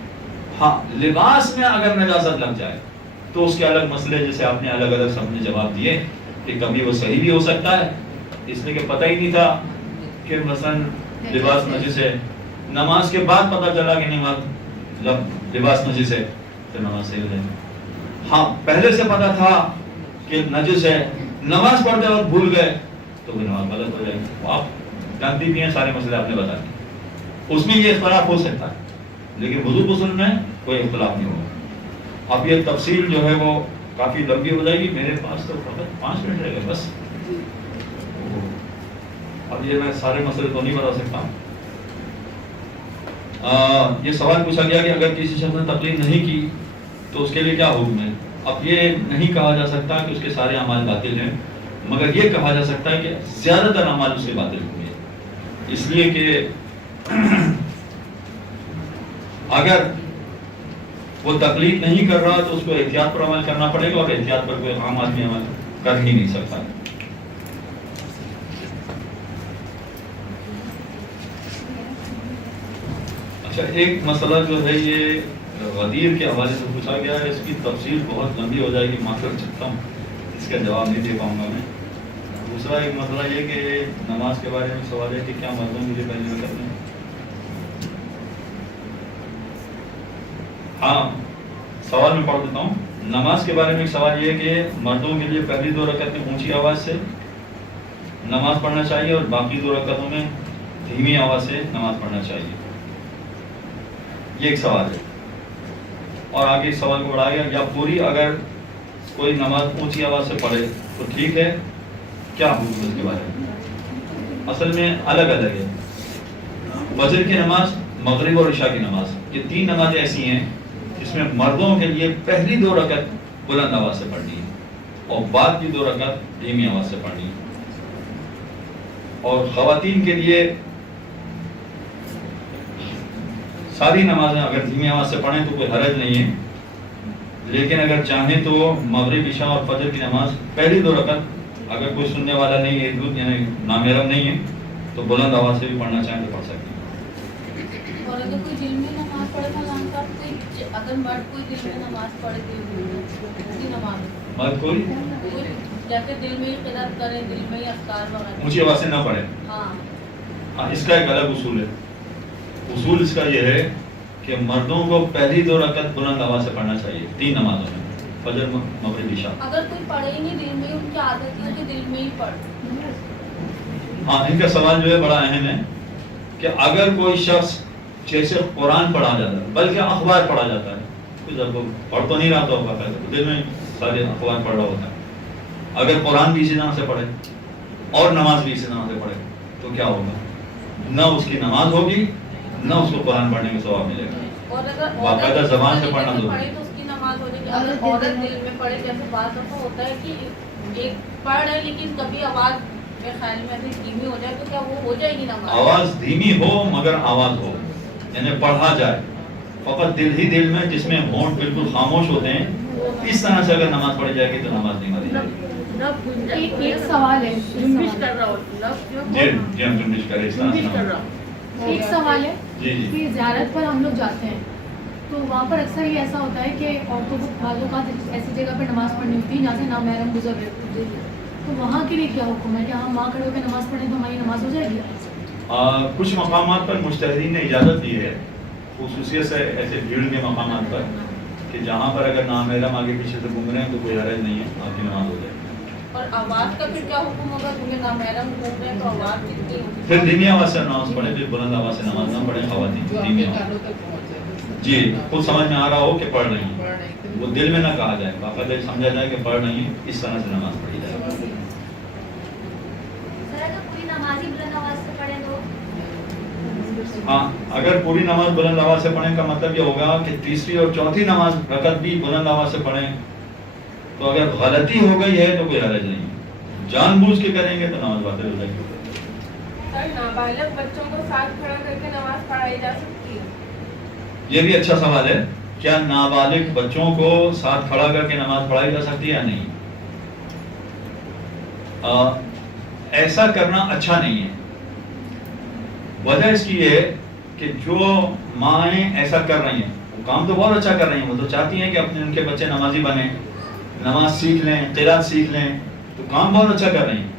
ہاں لباس میں اگر نجاست لگ جائے تو اس کے الگ مسئلے، جیسے آپ نے الگ الگ سب نے جواب دیے کہ کبھی وہ صحیح بھی ہو سکتا ہے اس لیے کہ پتہ ہی نہیں تھا کہ مثلا لباس نجس ہے، نماز کے بعد پتہ چلا کہ نہیں لباس نجس ہے تو نماز صحیح ہو جائے گی. ہاں پہلے سے پتہ تھا کہ نجس ہے، نماز پڑھتے وقت بھول گئے تو بھی نماز غلط ہو جائے گی. آپ جانتی بھی ہیں سارے مسئلے آپ نے بتا دیے، اس میں یہ اختلاف ہو سکتا ہے لیکن وضو غسل میں کوئی اختلاف نہیں ہوگا. اب یہ تفصیل جو ہے وہ کافی لمبی ہو جائے گی، میرے پاس تو فقط 5 منٹ رہے گا بس. اب یہ میں سارے مسئلے تو نہیں بتا سکتا. یہ سوال پوچھا گیا کہ اگر کسی شخص نے تقلید نہیں کی تو اس کے لیے کیا حکم ہے. اب یہ نہیں کہا جا سکتا کہ اس کے سارے اعمال باطل ہیں، مگر یہ کہا جا سکتا ہے کہ زیادہ تر اعمال اس کے باطل ہوں گے، اس لیے کہ اگر وہ تقلید نہیں کر رہا تو اس کو احتیاط پر عمل کرنا پڑے گا، اور احتیاط پر کوئی عام آدمی عمل کر ہی نہیں سکتا. اچھا ایک مسئلہ جو ہے یہ غدیر کے حوالے سے پوچھا گیا ہے، اس کی تفصیل بہت لمبی ہو جائے گی، معذرت چاہتا ہوں اس کا جواب نہیں دے پاؤں گا میں. دوسرا ایک مسئلہ یہ کہ نماز کے بارے میں سوال ہے کہ کیا مردوں کے لیے پہلے رکعت میں، ہاں سوال میں پڑھ دیتا ہوں. نماز کے بارے میں ایک سوال یہ ہے کہ مردوں کے لیے پہلی 2 رکعت میں اونچی آواز سے نماز پڑھنا چاہیے اور باقی 2 رکعتوں میں دھیمی آواز سے نماز پڑھنا چاہیے، یہ ایک سوال ہے. اور آگے اس سوال کو بڑھایا گیا یا پوری اگر کوئی نماز اونچی آواز سے پڑھے تو ٹھیک ہے، کیا حکم اس کے بارے میں؟ اصل میں الگ الگ ہے. فجر کی نماز، مغرب اور عشاء کی نماز، یہ 3 نمازیں ایسی ہیں جس میں مردوں کے لیے پہلی 2 رکعت بلند آواز سے پڑھنی ہے اور بعد کی 2 رکعت دھیمی آواز سے پڑھنی ہے. اور خواتین کے لیے ساری نمازیں اگر دھیمی آواز سے پڑھیں تو کوئی حرج نہیں ہے، لیکن اگر چاہیں تو مغرب، عشاء اور فجر کی نماز پہلی 2 رکعت اگر کوئی سننے والا نہیں ہے، یعنی نامحرم نہیں ہے، تو بلند آواز سے بھی پڑھنا چاہیں تو پڑھ سکتے ہیں. اور اگر کوئی دل میں نماز پڑھے مولانا صاحب، کوئی اگر مرد کوئی دل میں نماز پڑھے تو نماز مرد کوئی جیسے دل میں ہی قرات کرے، دل میں ہی اذکار وغیرہ اونچی آواز سے نہ پڑھے، ہاں اس کا ایک الگ اصول ہے. اصول اس کا یہ ہے کہ مردوں کو پہلی 2 رکعت بلند آواز سے پڑھنا چاہیے 3 نمازوں میں، فجر، مغرب، عشاء. اگر کوئی پڑھے ہی نہیں دل میں، ان کی عادت ہے کہ دل میں ہی پڑھ. ہاں ان کا سوال جو ہے بڑا اہم ہے کہ اگر کوئی شخص جیسے قرآن پڑھا جاتا ہے بلکہ اخبار پڑھا جاتا ہے، تو جب وہ پڑھ تو نہیں رہا تو ہوگا پہلے دل میں سارے اخبار پڑھ رہا ہوتا ہے، اگر قرآن بھی اسی طرح سے پڑھے اور نماز بھی اسی طرح سے پڑھے تو کیا ہوگا؟ نہ اس کی نماز ہوگی نہ اس کو قرآن پڑھنے کا ثواب ملے گا. اور اگر باقاعدہ زبان سے پڑھنا پڑھے ضروری ہے. تو اس کی نماز ہو جائے گی. اگر عورت دل میں پڑھے، جیسے بعض دفعہ ہوتا ہے کہ ایک پڑھ ہے لیکن کبھی آواز میرے خیال میں ایسی دھیمی ہو جائے تو کیا وہ ہو جائے گی نماز؟ آواز دھیمی ہو مگر آواز ہو، یعنی پڑھا جائے فقط دل ہی دل میں، جس میں ہونٹ بالکل خاموش ہوتے ہیں، اس طرح سے اگر نماز پڑھی جائے گی تو نماز نہیں مانی جائے گی. ایک سوال ہے، جنبش کر رہا ہو، جی ہم جنبش کریں اس طرح سے. ایک سوال ہے جی جی کہ زیارت پر ہم لوگ جاتے ہیں تو وہاں پر اکثر یہ ایسا ہوتا ہے کہ عورتوں کو بعض اوقات ایسی جگہ پہ نماز پڑھنی ہوتی ہے جہاں سے نامحرم گزر رہے ہوتے ہیں، تو وہاں کے لیے کیا حکم ہے؟ کہ ہم وہاں کھڑے ہو کے نماز پڑھیں تو ہماری نماز ہو جائے گی؟ کچھ مقامات پر مجتہدین نے اجازت دی ہے، خصوصیت سے ایسے بھیڑ کے مقامات پر، کہ جہاں پر اگر نامحرم آگے پیچھے سے گھوم رہے ہیں تو کوئی حرج نہیں ہے، آپ کی نماز ہو جائے گی. اور آواز کا پھر کیا حکم ہوگا؟ کیونکہ نامحرم گھوم رہے ہیں تو آواز کتنی ہوگی؟ پھر دھیمی آواز سے نماز پڑھیں، پھر بلند آواز سے نماز نہ پڑھیں. خواتین دھیمی آواز، جی خود سمجھ میں آ رہا ہو کہ پڑھ رہی ہیں، وہ دل میں نہ کہا جائے، باقاعدہ سمجھا جائے کہ پڑھ رہی ہیں، اس طرح سے نماز پڑھی جائے. ہاں اگر پوری نماز بلند آواز سے پڑھیں کا مطلب یہ ہوگا کہ تیسری اور چوتھی نماز رکعت بھی بلند آواز سے پڑھیں، تو اگر غلطی ہو گئی ہے تو کوئی حرج نہیں. جان بوجھ کے کریں گے تو نماز باطل ہو جائے گی. سر نابالغ بچوں کو ساتھ کھڑا کر کے نماز پڑھائی جا سکتی ہے؟ یہ بھی اچھا سوال ہے. کیا نابالغ بچوں کو ساتھ کھڑا کر کے نماز پڑھائی جا سکتی ہے یا نہیں؟ ایسا کرنا اچھا نہیں ہے. وجہ اس کی ہے کہ جو مائیں ایسا کر رہی ہیں وہ کام تو بہت اچھا کر رہی ہیں. وہ تو چاہتی ہیں کہ ان کے بچے نمازی بنیں, نماز سیکھ لیں, قرات سیکھ لیں, تو کام بہت اچھا کر رہی ہیں.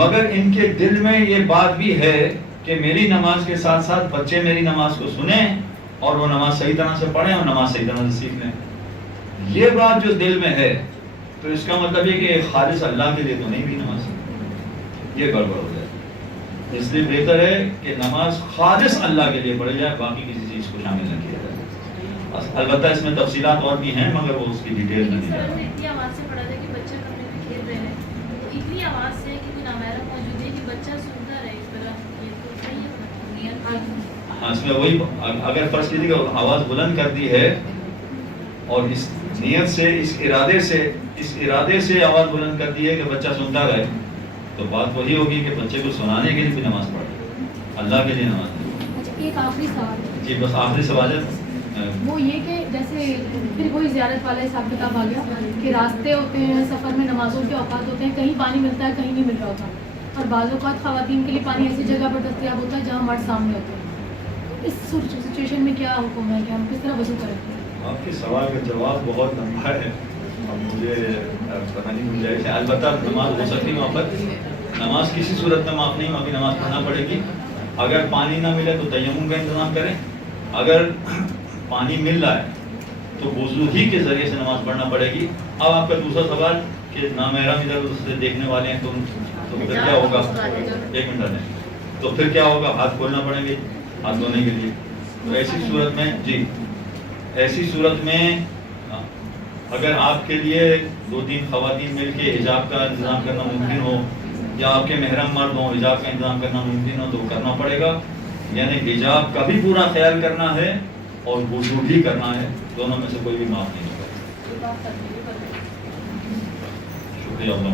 مگر ان کے دل میں یہ بات بھی ہے کہ میری نماز کے ساتھ ساتھ بچے میری نماز کو سنیں اور وہ نماز صحیح طرح سے پڑھیں اور نماز صحیح طرح سے سیکھ لیں. یہ بات جو دل میں ہے تو اس کا مطلب یہ کہ خالص اللہ کے لیے تو نہیں بھی نماز, یہ گڑبڑ ہو جائے. اس لیے بہتر ہے کہ نماز خالص اللہ کے لیے پڑھی جائے, باقی کسی چیز کو شامل نہ کیا جائے. البتہ اس میں تفصیلات اور بھی ہیں مگر وہ اس کی ڈیٹیل میں نہیں جاتا. اتنی آواز سے پڑھا جائے کہ بچے کمرے میں کھیل رہے ہیں تو اتنی آواز سے کہ کوئی نامحرم موجود ہے کہ بچہ سنتا رہے اس طرح, یہ تو صحیح ہے. ہاں, اس میں وہی اگر فرض کیجیے کہ آواز بلند کر دی ہے اور اس نیت سے اس ارادے سے آواز بلند کر دی ہے کہ بچہ سنتا رہے, تو بات وہی ہوگی کہ بچے کو سنانے کے لیے بھی نماز پڑھے, اللہ کے لیے نماز نہیں. اچھا ایک آخری سوال ہے. جی بس آخری سوال ہے. وہ یہ کہ جیسے پھر کوئی زیارت والا حساب کتاب آ گیا کہ راستے ہوتے ہیں, سفر میں نمازوں کے اوقات ہوتے ہیں, کہیں پانی ملتا ہے کہیں نہیں مل رہا ہوتا, اور بعض اوقات خواتین کے لیے پانی ایسی جگہ پر دستیاب ہوتا ہے جہاں مرد سامنے ہوتے ہیں. اس سچویشن میں کیا حکم ہے کہ ہم کس طرح وضو کریں؟ آپ کے سوال کا جواب بہت لمبا ہے, اب مجھے پتہ نہیں گنجائش ہے. البتہ نماز ہو سکتی وہاں پر, نماز کسی صورت میں معاف نہیں ہوگی, نماز پڑھنا پڑے گی. اگر پانی نہ ملے تو تیمم کا انتظام کریں, اگر پانی مل رہا ہے تو وضو ہی کے ذریعے سے نماز پڑھنا پڑے گی. اب آپ کا دوسرا سوال کہ نامحرم ادھر ادھر سے دیکھنے والے ہیں تو پھر کیا ہوگا؟ ایک منٹ دیں, تو پھر کیا ہوگا؟ ہاتھ کھولنا پڑیں گے ہاتھ دھونے کے لیے. تو ایسی صورت میں جی ایسی صورت میں اگر آپ کے لیے 2-3 خواتین مل کے حجاب کا انتظام کرنا ممکن ہو یا آپ کے محرم مرد ہوں حجاب کا انتظام کرنا ممکن ہو تو وہ کرنا پڑے گا. یعنی حجاب کا بھی پورا خیال کرنا ہے اور وضو بھی کرنا ہے, دونوں میں سے کوئی بھی معاف نہیں ہوگا. شکریہ اللہ.